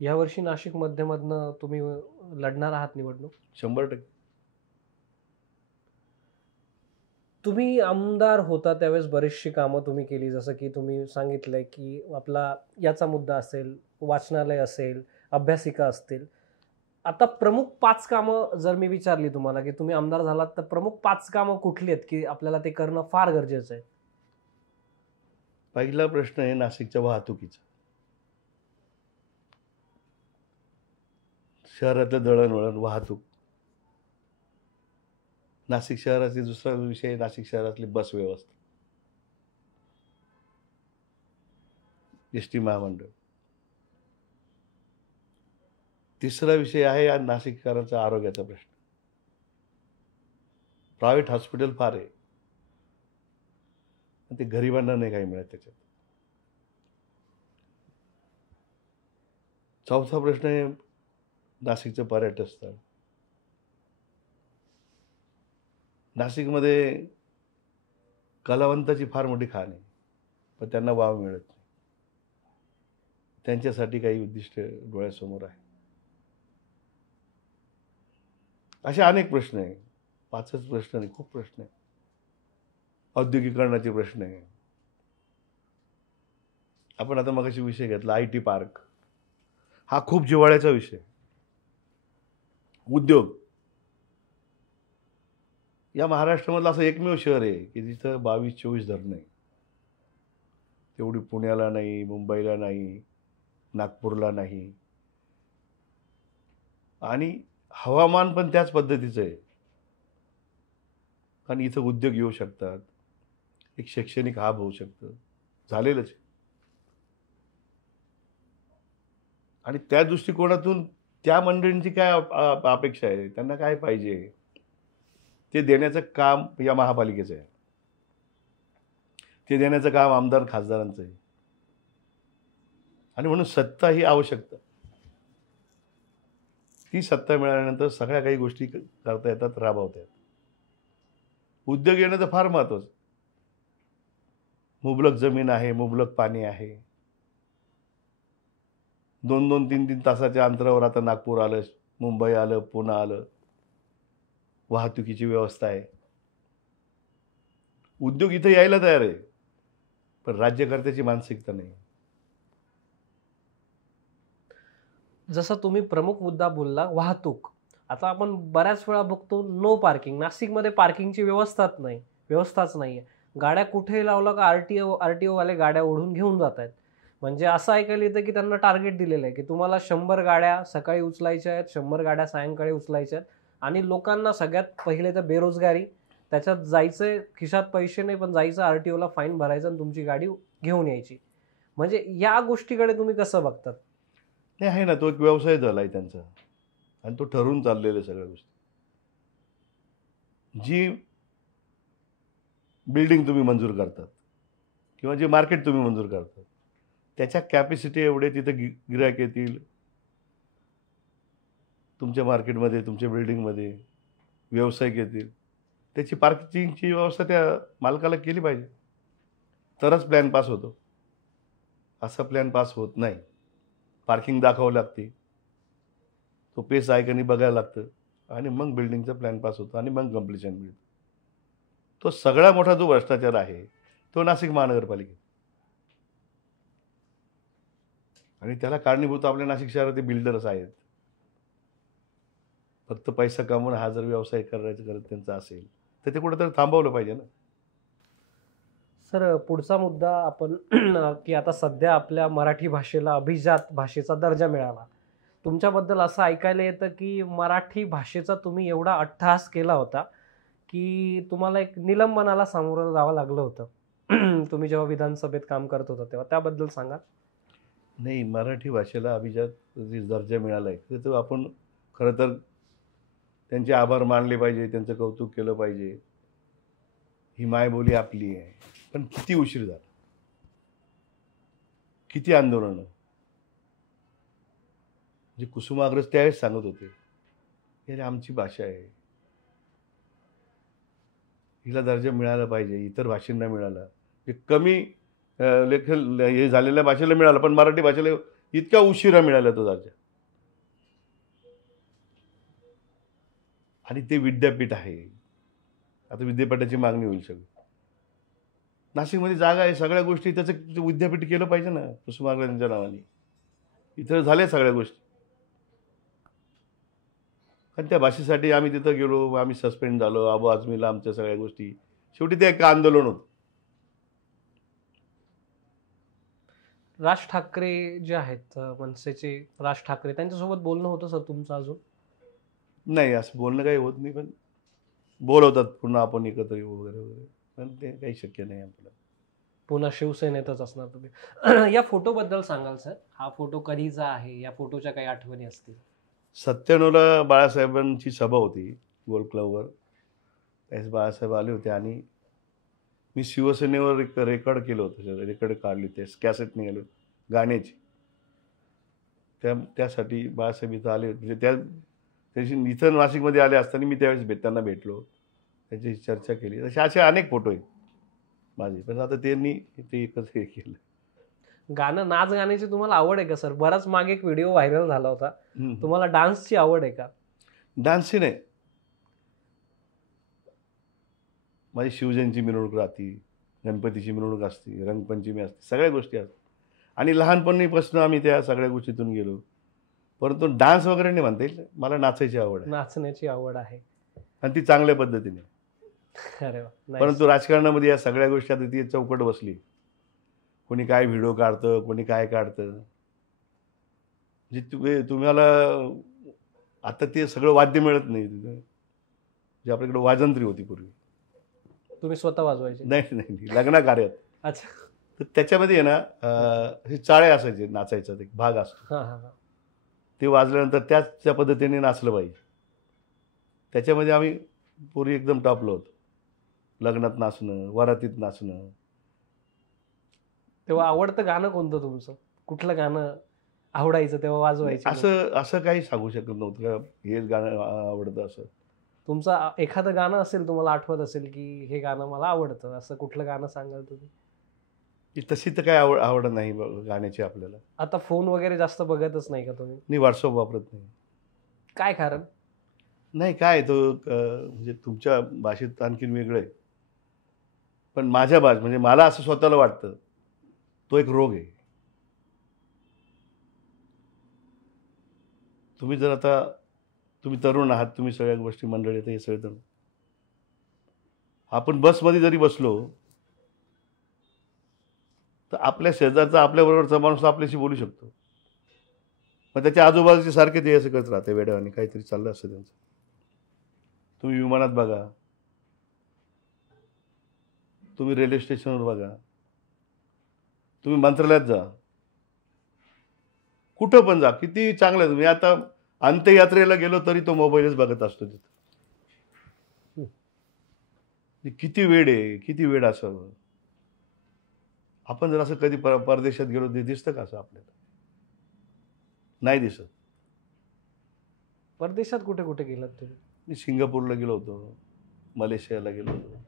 यावर्षी नाशिक मध्यमधनं तुम्ही लढणार आहात निवडणूक? 100%. तुम्ही आमदार होता त्यावेळेस बरीचशी कामं तुम्ही केली, जसं की तुम्ही सांगितलंय की आपला याचा मुद्दा असेल, वाचनालय असेल, अभ्यासिका असतील. आता प्रमुख 5 कामं जर मी विचारली तुम्हाला, की तुम्ही आमदार झालात तर प्रमुख 5 कामं कुठली आहेत, की आपल्याला ते करणं फार गरजेचं आहे? पहिला प्रश्न आहे नाशिकच्या वाहतुकीचा. शहरातलं दळणवळण, वाहतूक. नाशिक शहराचा दुसरा विषय आहे नाशिक शहरातली बस व्यवस्था, एस टी महामंडळ. तिसरा विषय आहे या नाशिककरांचा आरोग्याचा प्रश्न. प्रायव्हेट हॉस्पिटल फार आहे, पण ते गरिबांना नाही काही मिळत त्याच्यात. चौथा प्रश्न आहे नाशिकचं पर्यटन स्थळ. नाशिकमध्ये कलावंताची फार मोठी खाण आहे, पण त्यांना वाव मिळत नाही. त्यांच्यासाठी काही उद्दिष्ट डोळ्यासमोर आहे. असे अनेक प्रश्न आहे. 5च प्रश्न नाही, खूप प्रश्न आहे. औद्योगिकरणाचे प्रश्न आहे. आपण आता मगाशी विषय घेतला IT पार्क. हा खूप जिव्हाळ्याचा विषय. उद्योग. या महाराष्ट्रामधलं असं एकमेव शहर आहे की जिथं 22-24 धरणं आहे. तेवढी पुण्याला नाही, मुंबईला नाही, नागपूरला नाही. आणि हवामान पण त्याच पद्धतीचं आहे. कारण इथं उद्योग येऊ शकतात, एक शैक्षणिक हब होऊ शकतं, झालेलंच आहे. आणि त्या दृष्टिकोनातून त्या मंडळींची काय अपेक्षा आहे, त्यांना काय पाहिजे, ते देण्याचं काम या महापालिकेचं आहे. ते देण्याचं काम आमदार खासदारांचं आहे. आणि म्हणून सत्ता ही आवश्यकता. ती सत्ता मिळाल्यानंतर सगळ्या काही गोष्टी करता येतात, राबवता येतात. उद्योग येणं तर फार महत्त्वाचं. मुबलक जमीन आहे, मुबलक पाणी आहे. 2-2, 3-3 तासाच्या अंतरावर आता नागपूर आलं, मुंबई आलं, पुणे आलं. वाहतुकीची व्यवस्था आहे. उद्योग इथं यायला तयार आहे, पण राज्यकर्त्याची मानसिकता नाही. जसं तुम्ही प्रमुख मुद्दा बोलला वाहतूक. आता आपण बऱ्याच वेळा बघतो नो पार्किंग. नाशिकमध्ये पार्किंगची व्यवस्थाच नाहीये. गाड्या कुठेही लावलं का आरटीओ वाले गाड्या ओढून घेऊन जात आहेत. म्हणजे असं ऐकायला येतं की त्यांना टार्गेट दिलेलं आहे की तुम्हाला 100 गाड्या सकाळी उचलायच्या आहेत, 100 गाड्या सायंकाळी उचलायच्या आहेत. आणि लोकांना सगळ्यात पहिले तर बेरोजगारी, त्याच्यात जायचं खिशात पैसे नाही, पण जायचं आरटीओला फाईन भरायचं आणि तुमची गाडी घेऊन यायची. म्हणजे या गोष्टीकडे तुम्ही कसं बघतात? नाही आहे ना, तो एक व्यवसाय झाला आहे त्यांचा आणि तो ठरवून चाललेल्या सगळ्या गोष्टी. जी बिल्डिंग तुम्ही मंजूर करतात किंवा जे मार्केट तुम्ही मंजूर करतात, त्याच्या कॅपॅसिटी एवढे तिथं गिरायक येतील तुमच्या मार्केटमध्ये, तुमच्या बिल्डिंगमध्ये व्यावसायिक येतील. त्याची पार्किंगची व्यवस्था त्या मालकाला केली पाहिजे, तरच प्लॅन पास होतो. असा प्लॅन पास होत नाही. पार्किंग दाखवावं लागते, तो पेस आहे का नाही बघायला लागतं आणि मग बिल्डिंगचा प्लॅन पास होतो आणि मग कम्प्लिशन मिळतं. तो सगळा मोठा जो भ्रष्टाचार आहे तो नाशिक महानगरपालिकेत. आणि त्याला कारणीभूत आपल्या नाशिक शहरात बिल्डर्स आहेत. फक्त पैसा कमवून हा जर व्यवसाय करत त्यांचा असेल तर ते कुठेतरी थांबवलं पाहिजे ना. सर, पुढचा मुद्दा आपण की आता सध्या आपल्या मराठी भाषेला अभिजात भाषेचा दर्जा मिळाला. तुमच्याबद्दल असं ऐकायला येतं की मराठी भाषेचा तुम्ही एवढा अट्टहास केला होता की तुम्हाला एक निलंबनाला सामोरं जावं लागलं होतं. तुम्ही जेव्हा विधानसभेत काम करत होता तेव्हा, त्याबद्दल सांगा. नाही, मराठी भाषेला अभिजात जे दर्जा मिळाला आहे तर आपण खरं तर त्यांचे आभार मानले पाहिजे, त्यांचं कौतुक केलं पाहिजे. ही मायबोली आपली आहे. पण किती उशीर झाला, किती आंदोलनं. म्हणजे कुसुमाग्रज त्यावेळेस सांगत होते, अरे आमची भाषा आहे, हिला दर्जा मिळाला पाहिजे, इतर भाषांना मिळाला. कमी हे झालेल्या भाषेला मिळालं, पण मराठी भाषेला इतका उशिरा मिळाला तो दर्जा. आणि ते विद्यापीठ आहे. आता विद्यापीठाची मागणी होईल सगळी. नाशिकमध्ये जागा आहे, सगळ्या गोष्टी, त्याचं विद्यापीठ केलं पाहिजे ना कुसुमाग्रजांच्या नावाने. इथं झाल्या सगळ्या गोष्टी. आणि त्या भाषेसाठी आम्ही तिथं गेलो, आम्ही सस्पेंड झालो, अबू आझमीला आमच्या सगळ्या गोष्टी. शेवटी ते एक आंदोलन होतं. राज ठाकरे जे आहेत मनसेचे राज ठाकरे, त्यांच्यासोबत बोलणं होतं सर तुमचं अजून? नाही, असं बोलणं काही होत नाही, पण बोलवतात पुन्हा आपण एकत्र येऊ वगैरे वगैरे, पण ते काही शक्य नाही आपल्याला. पुन्हा शिवसेनेतच असणार तुम्ही. या फोटोबद्दल सांगाल सर? हा फोटो कधीचा आहे? या फोटोच्या काही आठवणी असतील? 97ला बाळासाहेबांची सभा होती गोल क्लबवर. त्यावेळेस बाळासाहेब आले होते आणि मी शिवसेनेवर एक रेकॉर्ड केलं होतं, रेकॉर्ड काढली होती, कॅसेट निघाली होती गाण्याची. त्यासाठी बाळासाहेब इथं आले होते. म्हणजे त्याची इथं नाशिकमध्ये आले असताना मी त्यावेळेस त्यांना भेटलो, त्याची चर्चा केली. असे अनेक फोटो आहेत माझे, पण आता त्यांनी ते एकच हे केलं. गाणं, नाच गाण्याची तुम्हाला आवड आहे का सर? बराच मागे एक व्हिडिओ व्हायरल झाला होता. तुम्हाला डान्सची आवड आहे का? डान्सची नाही, माझी शिवजयंती मिरवणूक राहते, गणपतीची मिरवणूक असते, रंगपंचमी असते, सगळ्या गोष्टी असतात. आणि लहानपणीपासून आम्ही त्या सगळ्या गोष्टीतून गेलो. परंतु डान्स वगैरे नाही म्हणता येईल, मला नाचायची आवड आहे. नाचण्याची आवड आहे. आणि ती चांगल्या पद्धतीने. अरे वा, nice. परंतु राजकारणामध्ये या सगळ्या गोष्टी आता ती चौकट बसली. कोणी काय व्हिडिओ काढतं, कोणी काय काढतं. म्हणजे तुम्हाला आता ते सगळं वाद्य मिळत नाही तिथं, जे आपल्याकडे वाजंत्री होती पूर्वी. तुम्ही स्वतः वाजवायचे? नाही, लग्न कार्यात. अच्छा. तर त्याच्यामध्ये आहे ना, हे चाळे असायचे, नाचायचा एक भाग असतो. ते वाजल्यानंतर त्या पद्धतीने नाचलं पाहिजे. त्याच्यामध्ये आम्ही पूर्वी एकदम टॉपलो होतो. लग्नात नाचणं, वरातीत नाचणं. तेव्हा आवडतं गाणं कोणतं तुमचं? कुठलं गाणं आवडायचं तेव्हा वाजवायचं? असं काही सांगू शकत नव्हतं का हेच गाणं आवडतं असं. तुमचं एखादं गाणं असेल, तुम्हाला आठवत असेल की हे गाणं मला आवडतं, असं कुठलं गाणं सांगाल तुम्ही? तशी तर काय आवड नाही गाण्याची आपल्याला. आता फोन वगैरे जास्त बघतच नाही का तुम्ही? मी व्हॉट्सअप वापरत नाही. काय कारण? नाही, काय तो म्हणजे तुमच्या भाषेत आणखीन वेगळं आहे, पण माझ्या म्हणजे मला असं स्वतःला वाटतं तो एक रोग आहे. तुम्ही जर आता तुम्ही तरुण आहात, तुम्ही सगळ्या गोष्टी मंडळी हे सगळे तरुण, आपण बसमध्ये जरी बसलो तर आपल्या शेजारचा, आपल्याबरोबरचा माणूस आपल्याशी बोलू शकतो, पण त्याच्या आजूबाजूचे सारखे ते असं करत राहते वेड्यावानी, काहीतरी चाललं असतं त्यांचं. तुम्ही विमानात बघा, तुम्ही रेल्वे स्टेशनवर बघा, तुम्ही मंत्रालयात जा, कुठं पण जा, किती चांगलं. तुम्ही आता अंत्ययात्रेला गेलो तरी तो मोबाईलच बघत असतो तिथं. किती वेळ आहे, किती वेळ असावं. आपण जर असं कधी परदेशात गेलो दिसतं का असं आपल्याला? नाही दिसत. परदेशात कुठे कुठे गेलात तुम्ही? मी सिंगापूरला गेलो होतो, मलेशियाला गेलो होतो.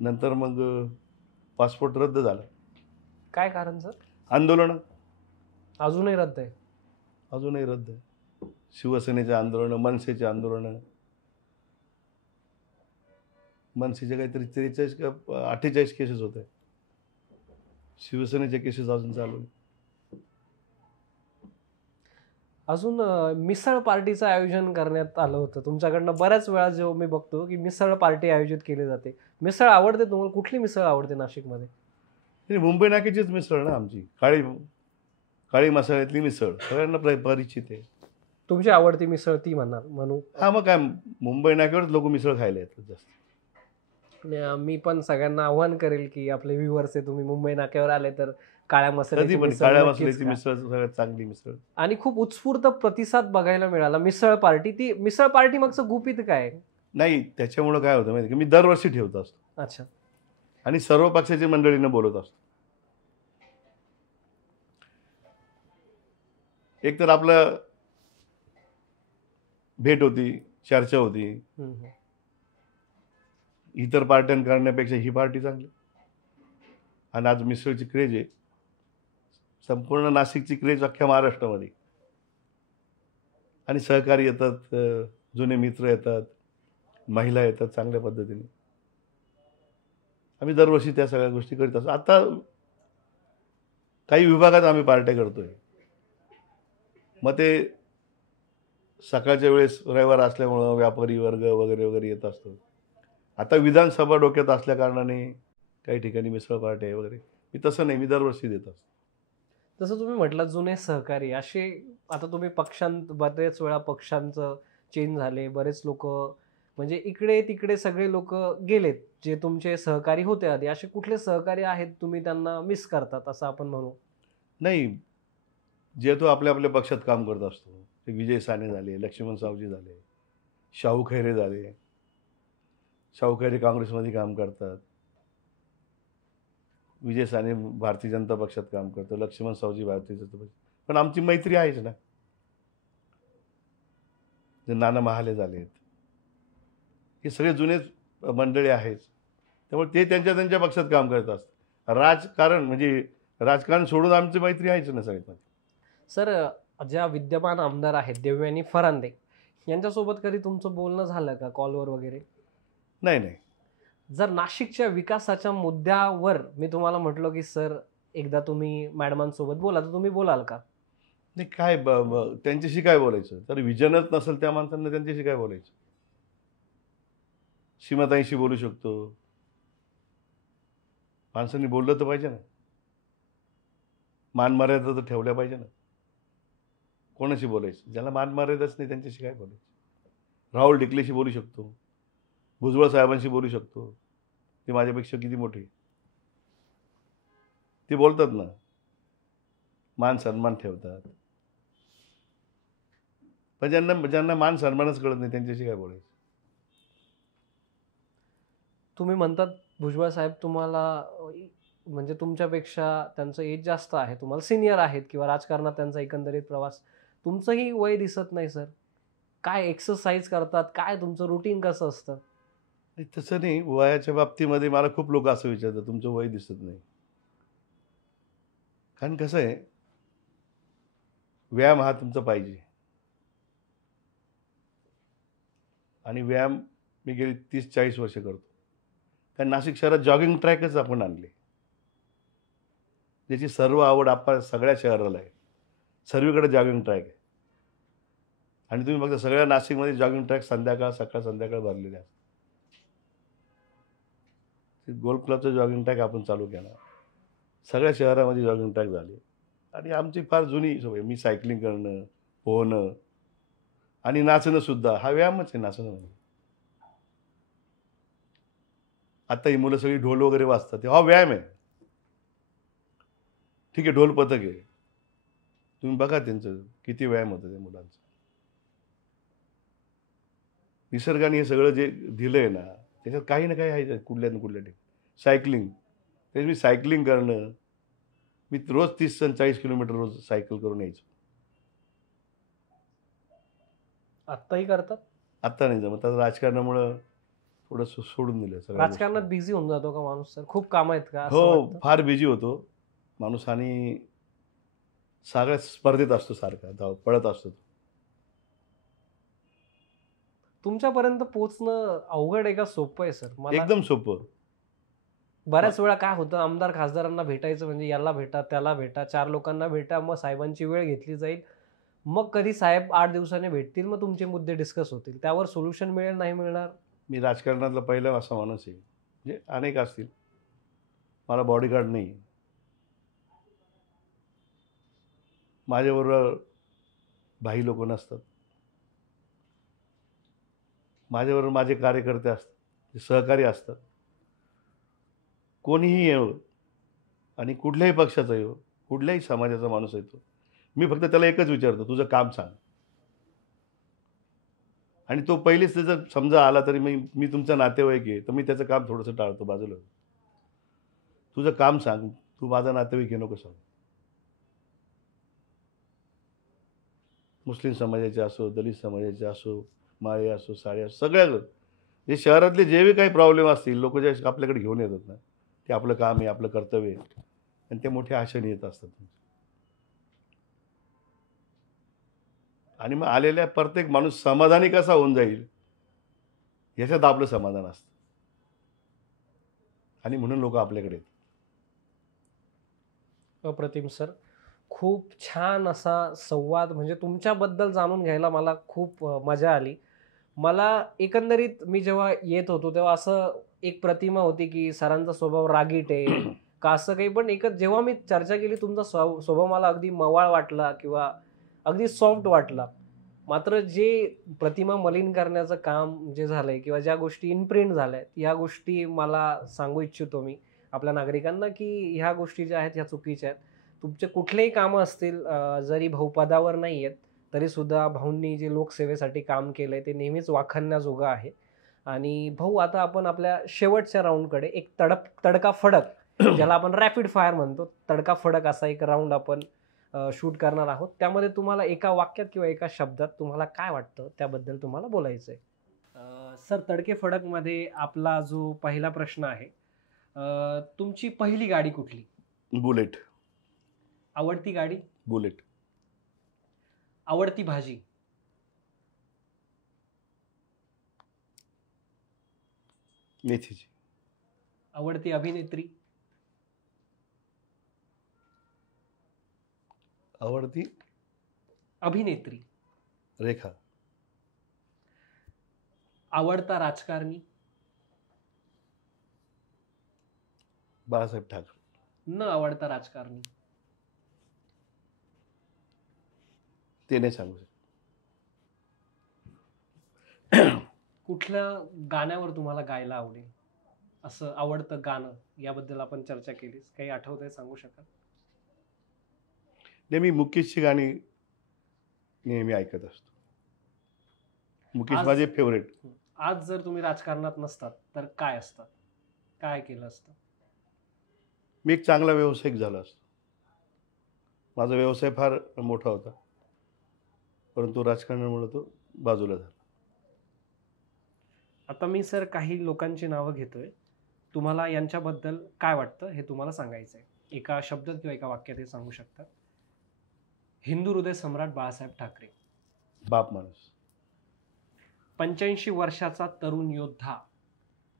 नंतर मग पासपोर्ट रद्द झाला. काय कारण सर? आंदोलन. अजूनही रद्द आहे? अजूनही रद्द आहे. शिवसेनेचे आंदोलन, मनसेचे आंदोलन. मनसेचे काहीतरी 43 का 48 केसेस होते. शिवसेनेचे केसेस अजून चालू आहे. अजून मिसळ पार्टीचं आयोजन करण्यात आलं होतं तुमच्याकडनं. बऱ्याच वेळा जेव्हा मी बघतो की मिसळ पार्टी आयोजित केली जाते. मिसळ आवडते तुम्हाला? कुठली मिसळ आवडते नाशिकमध्ये? मुंबई नाक्याचीच मिसळ ना आमची, काळी मसाल्यातली मिसळ सगळ्यांना परिचित आहे. तुमची आवडती मिसळ ती म्हणू? हा, मग काय, मुंबई नाक्यावरच लोक मिसळ खायला येतात जास्त. मी पण सगळ्यांना आव्हान करेल की आपले व्ह्युअर्स आहे, तुम्ही मुंबई नाक्यावर आले तर काळ्या मसाल्याची मिसळ सगळ्यात चांगली मिसळ. आणि खूप उत्स्फूर्त प्रतिसाद बघायला मिळाला मिसळ पार्टी. ती मिसळ पार्टी मागचं गुपित काय? नाही, त्याच्यामुळं काय होतं माहिती की मी दरवर्षी ठेवत असतो. अच्छा. आणि सर्व पक्षाच्या मंडळींना बोलत असतो. एक तर आपलं भेट होती, चर्चा होती. इतर पार्ट्यां करण्यापेक्षा ही पार्टी चांगली. आणि आज मिसळची क्रेज आहे, संपूर्ण नाशिकची क्रेज अख्ख्या महाराष्ट्रामध्ये. आणि सहकारी येतात, जुने मित्र येतात, महिला येतात चांगल्या पद्धतीने. आम्ही दरवर्षी त्या सगळ्या गोष्टी करीत असतो. आता काही विभागात आम्ही पार्ट्या करतोय. मग ते सकाळच्या वेळेस रविवार असल्यामुळं व्यापारी वर्ग वगैरे वगैरे येत असतो. आता विधानसभा डोक्यात असल्या कारणाने काही ठिकाणी मिसळ पार्ट्या वगैरे. मी तसं नाही, मी दरवर्षी देत असतो. जसं तुम्ही म्हटलं जुने सहकारी असे, आता तुम्ही बरेच वेळा पक्षांचं चेंज झाले, बरेच लोक म्हणजे इकडे तिकडे सगळे लोक गेलेत जे तुमचे सहकारी होते आधी. असे कुठले सहकारी आहेत तुम्ही त्यांना मिस करतात असं आपण म्हणू? नाही, जे तो आपल्या आपल्या पक्षात काम करत असतो. ते विजय साने झाले, लक्ष्मण सावजी झाले, शाहू खैरे झाले. शाहू खैरे काँग्रेसमध्ये काम करतात. विजय साने भारतीय जनता पक्षात काम करतो, लक्ष्मण सावजी भारतीय जनता पक्षात. पण आमची मैत्री आहेच ना. जे नाना महाले झालेत, हे सगळे जुनेच मंडळी आहेत. त्यामुळे ते त्यांच्या त्यांच्या पक्षात काम करत असतात. राजकारण म्हणजे राजकारण सोडून आमची मैत्री आहेच ना सगळ्यात. सर, ज्या विद्यमान आमदार आहेत देवयानी फरांदे यांच्यासोबत कधी तुमचं बोलणं झालं का कॉलवर वगैरे? नाही नाही. जर नाशिकच्या विकासाच्या मुद्द्यावर मी तुम्हाला म्हटलो की सर एकदा तुम्ही मॅडमांसोबत बोला, तर तुम्ही बोलाल का? नाही, काय त्यांच्याशी काय बोलायचं? तर विजनच नसेल त्या माणसांना त्यांच्याशी काय बोलायचं? सीमाताईंशी बोलू शकतो. माणसांनी बोललं तर पाहिजे ना. मान मर्यादा तर ठेवल्या पाहिजे ना. कोणाशी बोलायचं? ज्याला मान मर्यादाच नाही त्यांच्याशी काय बोलायचं? राहुल ढिकलेशी बोलू शकतो, भुजबळ साहेबांशी बोलू शकतो. ते माझ्यापेक्षा किती मोठे. ते बोलतात ना, मान सन्मान ठेवतात. पण ज्यांना ज्यांना मान सन्मानच कळत नाही त्यांच्याशी काय बोलायचं? तुम्ही म्हणतात भुजबळ साहेब तुम्हाला म्हणजे तुमच्यापेक्षा त्यांचं एज जास्त आहे, तुम्हाला सिनियर आहेत किंवा राजकारणात त्यांचा एकंदरीत प्रवास. तुमचंही वय दिसत नाही सर. काय एक्सरसाइज करतात, काय तुमचं रुटीन कसं असतं? नाही, तसं नाही. वयाच्या बाबतीमध्ये मला खूप लोक असं विचारतात, तुमचं वय दिसत नाही. कारण कसं आहे, व्यायाम हा तुमचा पाहिजे. आणि व्यायाम मी गेली 30-40 वर्ष करतो. कारण नाशिक शहरात जॉगिंग ट्रॅकच आपण आणले, ज्याची सर्व आवड आपण सगळ्या शहराला आहे. सर्वीकडे जॉगिंग ट्रॅक आहे. आणि तुम्ही बघता सगळ्या नाशिकमध्ये जॉगिंग ट्रॅक सकाळ संध्याकाळ भरलेले असतात. गोल्फ क्लबचा जॉगिंग ट्रॅक आपण चालू केला. सगळ्या शहरामध्ये जॉगिंग ट्रॅक झाले. आणि आमची फार जुनी सवय, मी सायकलिंग करणं, पोहणं आणि नाचणं सुद्धा हा व्यायामच आहे. नाचणं म्हणजे आता ही मुलं सगळी ढोल वगैरे वाजतात, हा व्यायाम आहे. ठीक आहे, ढोल पथक आहे. तुम्ही बघा त्यांचं किती व्यायाम होतं त्या मुलांचं. निसर्गाने हे सगळं जे दिलंय ना, त्याच्यात काही ना काही आहे कुठल्या ना कुठल्या ठिकाणी. सायकलिंग, त्याच्यात मी सायकलिंग करणं, मी रोज 30 आणि 40 किलोमीटर रोज सायकल करून यायचो. आत्ताही करतात? आत्ता नाही जमत. आता राजकारणामुळं थोडंसं सोडून दिलं सगळं. राजकारणात बिझी होऊन जातो का माणूस सर? खूप कामं आहेत का असं हो, वाटतं? फार बिझी होतो माणूस आणि सगळ्या स्पर्धेत असतो, सारखा पळत असतो. तुमच्यापर्यंत पोहोचणं अवघड आहे का सोपं आहे सर? मला एकदम सोपं. बऱ्याच वेळा काय होतं, आमदार खासदारांना भेटायचं म्हणजे याला भेटा, त्याला भेटा, 4 लोकांना भेटा, मग साहेबांची वेळ घेतली जाईल. मग कधी साहेब 8 दिवसांनी भेटतील, मग तुमचे मुद्दे डिस्कस होतील. त्यावर सोल्युशन मिळेल, नाही मिळणार? मी राजकारणातला पहिला असा माणूस आहे, म्हणजे अनेक असतील, मला बॉडीगार्ड नाही. माझ्याबरोबर भाई लोक नसतात. माझ्याबरोबर माझे कार्यकर्ते असतात, सहकारी असतात. कोणीही येऊ आणि कुठल्याही पक्षाचा येऊ, कुठल्याही समाजाचा माणूस येतो, मी फक्त त्याला एकच विचारतो, तुझं काम सांग. आणि तो पहिलेच जर समजा आला तरी मी तुमचा नातेवाईक आहे, तर मी त्याचं काम थोडंसं टाळतो, बाजूला. तुझं काम सांग, तू माझा नातेवाईक आहे नको सांग. मुस्लिम समाजाचे असो, दलित समाजाचे असो, माळे असो, साळे असो, सगळ्या जे शहरातले जे काही प्रॉब्लेम असतील, लोक जे आपल्याकडे घेऊन येतात ना, ते आपलं काम आहे, आपलं कर्तव्य आहे. आणि ते मोठ्या आशेने येत असतात. आणि मग आलेल्या प्रत्येक माणूस समाधानी कसा होऊन जाईल याच्यात आपलं समाधान असतं. आणि म्हणून लोक आपल्याकडे येतात. अप्रतिम सर. खूप छान असा संवाद, म्हणजे तुमच्याबद्दल जाणून घ्यायला मला खूप मजा आली. मला एकंदरीत मी जेव्हा येत होतो तेव्हा असं एक प्रतिमा होती की सरांचा स्वभाव रागीट आहे का असं काही, पण जेव्हा मी चर्चा केली तुमचा स्वभाव मला अगदी मवाळ वाटला किंवा अगदी सॉफ्ट वाटला. मात्र जे प्रतिमा मलिन करण्याचं काम जे झालंय किंवा ज्या गोष्टी इनप्रिंट झाल्यात, या गोष्टी मला सांगू इच्छितो मी आपल्या नागरिकांना की ह्या गोष्टी ज्या आहेत ह्या चुकीच्या आहेत. तुमचे कुठलेही कामं असतील, जरी भाऊ पदावर नाही आहेत तरी सुद्धा भाऊंनी जे लोकसेवेसाठी काम केलंय ते नेहमीच वाखाणण्याजोगं आहे. आणि भाऊ, आता आपण आपल्या शेवटच्या राऊंडकडे एक तडका फडक, ज्याला आपण रॅपिड फायर म्हणतो, तडका फडक असा एक राऊंड आपण शूट करणार आहोत. त्यामध्ये तुम्हाला एका वाक्यात किंवा एका शब्दात तुम्हाला काय वाटतं त्याबद्दल तुम्हाला बोलायचंय. सर, तडके फडक मध्ये आपला जो पहिला प्रश्न आहे, तुमची पहिली गाडी कुठली? बुलेट. आवडती गाडी? बुलेट. आवडती भाजी? मेथीची. आवडती अभिनेत्री? आवडती अभिनेत्री. रेखा. आवडता राजकारणी? बाळासाहेब ठाकरे. न आवडता राजकारणी? ते नाही सांगू शकत. कुठल्या गाण्यावर तुम्हाला गायला आवडेल? असं आवडतं गाणं, याबद्दल आपण चर्चा केलीच, काही आठवतंय, सांगू शकाल? नेहमी मुकेशची गाणी नेहमी ऐकत असतो. मुकेश आज- माझे फेवरेट. आज जर तुम्ही राजकारणात नसतात तर काय असतात, काय केलं असतं? मी एक चांगला व्यावसायिक झालो असतो. माझा व्यवसाय फार मोठा होता, परंतु राजकारणामुळे तो बाजूला झाला. आता मी सर काही लोकांची नावं घेतोय, तुम्हाला यांच्याबद्दल काय वाटतं हे तुम्हाला सांगायचं आहे. एका शब्दात किंवा एका वाक्यात हे सांगू शकता. हिंदू हृदय सम्राट बाळासाहेब ठाकरे. बाप माणूस. 85 वर्षाचा तरुण योद्धा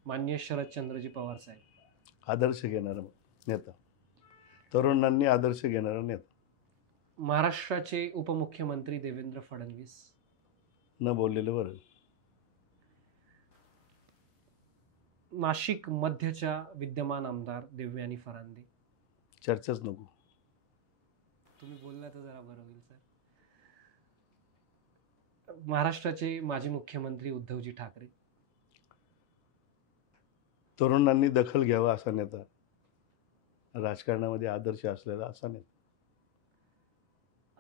माननीय शरदचंद्रजी पवार साहेब. आदर्श घेणारा नेता, तरुणांनी आदर्श घेणारा नेता. महाराष्ट्राचे उपमुख्यमंत्री देवेंद्र फडणवीस. न बोललेलं बरं. नाशिक मध्यच्या विद्यमान आमदार देवयानी फरांदे. चर्चाच नको. तुम्ही बोलला तर जरा बरं होईल सर. महाराष्ट्राचे माजी मुख्यमंत्री उद्धवजी ठाकरे. तरुणांनी दखल घ्यावा असा नेता, राजकारणामध्ये आदर्श असलेला असा नेता.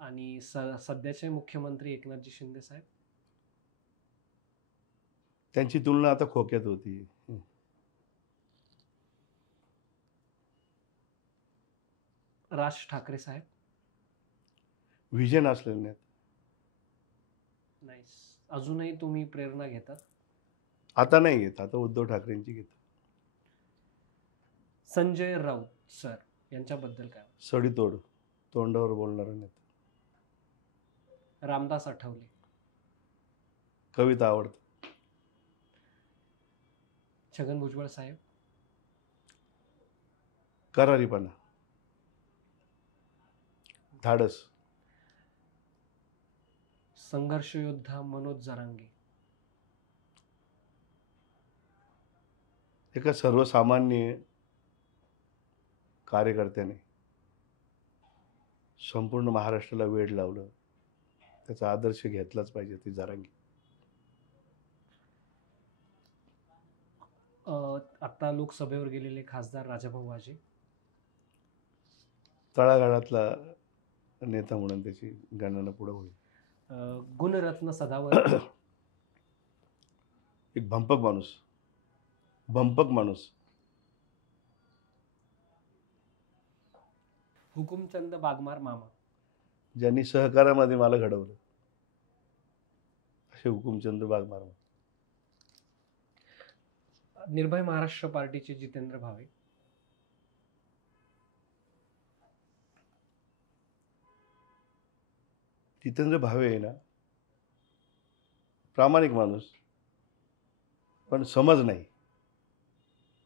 आणि सध्याचे मुख्यमंत्री एकनाथजी शिंदे साहेब. त्यांची तुलना आता खोक्यात होती. राज ठाकरे साहेब. व्हिजन असलेले नेता. नाईस. अजूनही तुम्ही प्रेरणा घेतात? आता नाही घेत, आता उद्धव ठाकरेंची घेतो. संजय राऊत सर, यांच्याबद्दल काय? सडीतोड, तोंडावर बोलणारा नेता. रामदास आठवले. कविता आवडते. छगन भुजबळ साहेब. करारीपणा, धाडस. संघर्ष योद्धा मनोज जरांगे. एका सर्वसामान्य कार्यकर्त्याने संपूर्ण महाराष्ट्राला वेड लावलं, त्याचा आदर्श घेतलाच पाहिजे, ती जरांगे. आता लोकसभेवर गेलेले खासदार राजाभाऊ वाजे. तळागाळातला नेता म्हणून त्याची गणना पुढे होईल. गुणरत्न सदावर. एक भंपक माणूस, भंपक माणूस. हुकुमचंद बागमार मामा. ज्यांनी सहकारामध्ये मला घडवलं, असे हुकुमचंद बागमार. निर्भय महाराष्ट्र पार्टीचे जितेंद्र भावे. जितेंद्र भावे आहे ना, प्रामाणिक माणूस, पण समज नाही.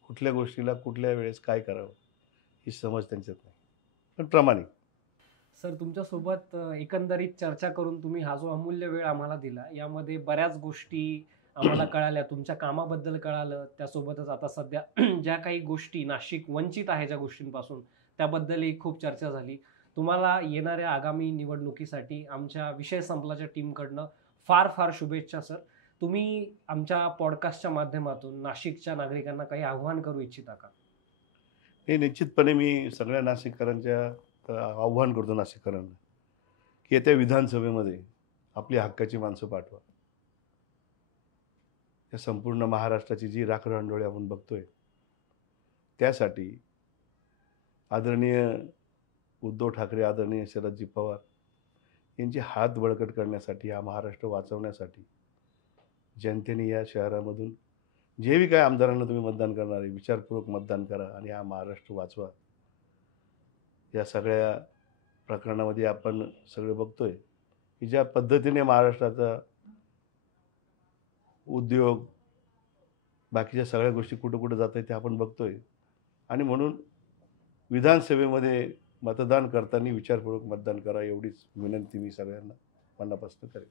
कुठल्या गोष्टीला कुठल्या वेळेस काय करावं ही समज त्यांच्यात नाही, पण प्रामाणिक. सर तुमच्यासोबत एकंदरीत चर्चा करून तुम्ही हा जो अमूल्य वेळ आम्हाला दिला यामध्ये बऱ्याच गोष्टी आम्हाला कळाल्या, तुमच्या कामाबद्दल कळालं, त्यासोबतच आता सध्या ज्या काही गोष्टी नाशिक वंचित आहे ज्या गोष्टींपासून त्याबद्दलही खूप चर्चा झाली. तुम्हाला येणाऱ्या आगामी निवडणुकीसाठी आमच्या विषय संपलाच्या टीमकडनं फार फार शुभेच्छा सर. तुम्ही आमच्या पॉडकास्टच्या माध्यमातून नाशिकच्या नागरिकांना काही आव्हान करू इच्छिता का? हे निश्चितपणे मी सगळ्या नाशिककरांच्या आव्हान करतो नाशिककरांना, की येत्या विधानसभेमध्ये आपली हक्काची माणसं पाठवा. या संपूर्ण महाराष्ट्राची जी राखणदारी आपण बघतोय, त्यासाठी आदरणीय उद्धव ठाकरे, आदरणीय शरदजी पवार यांचे हात बळकट करण्यासाठी, हा महाराष्ट्र वाचवण्यासाठी जनतेने या शहरामधून जे बी काय आमदारांना तुम्ही मतदान करणार आहे, विचारपूर्वक मतदान करा आणि हा महाराष्ट्र वाचवा. या सगळ्या प्रकरणामध्ये आपण सगळे बघतोय की ज्या पद्धतीने महाराष्ट्राचा उद्योग, बाकीच्या सगळ्या गोष्टी कुठं कुठं जात आहेत ते आपण बघतोय. आणि म्हणून विधानसभेमध्ये मतदान करताना विचारपूर्वक मतदान करा, एवढीच विनंती मी सगळ्यांना मनापासून करेन.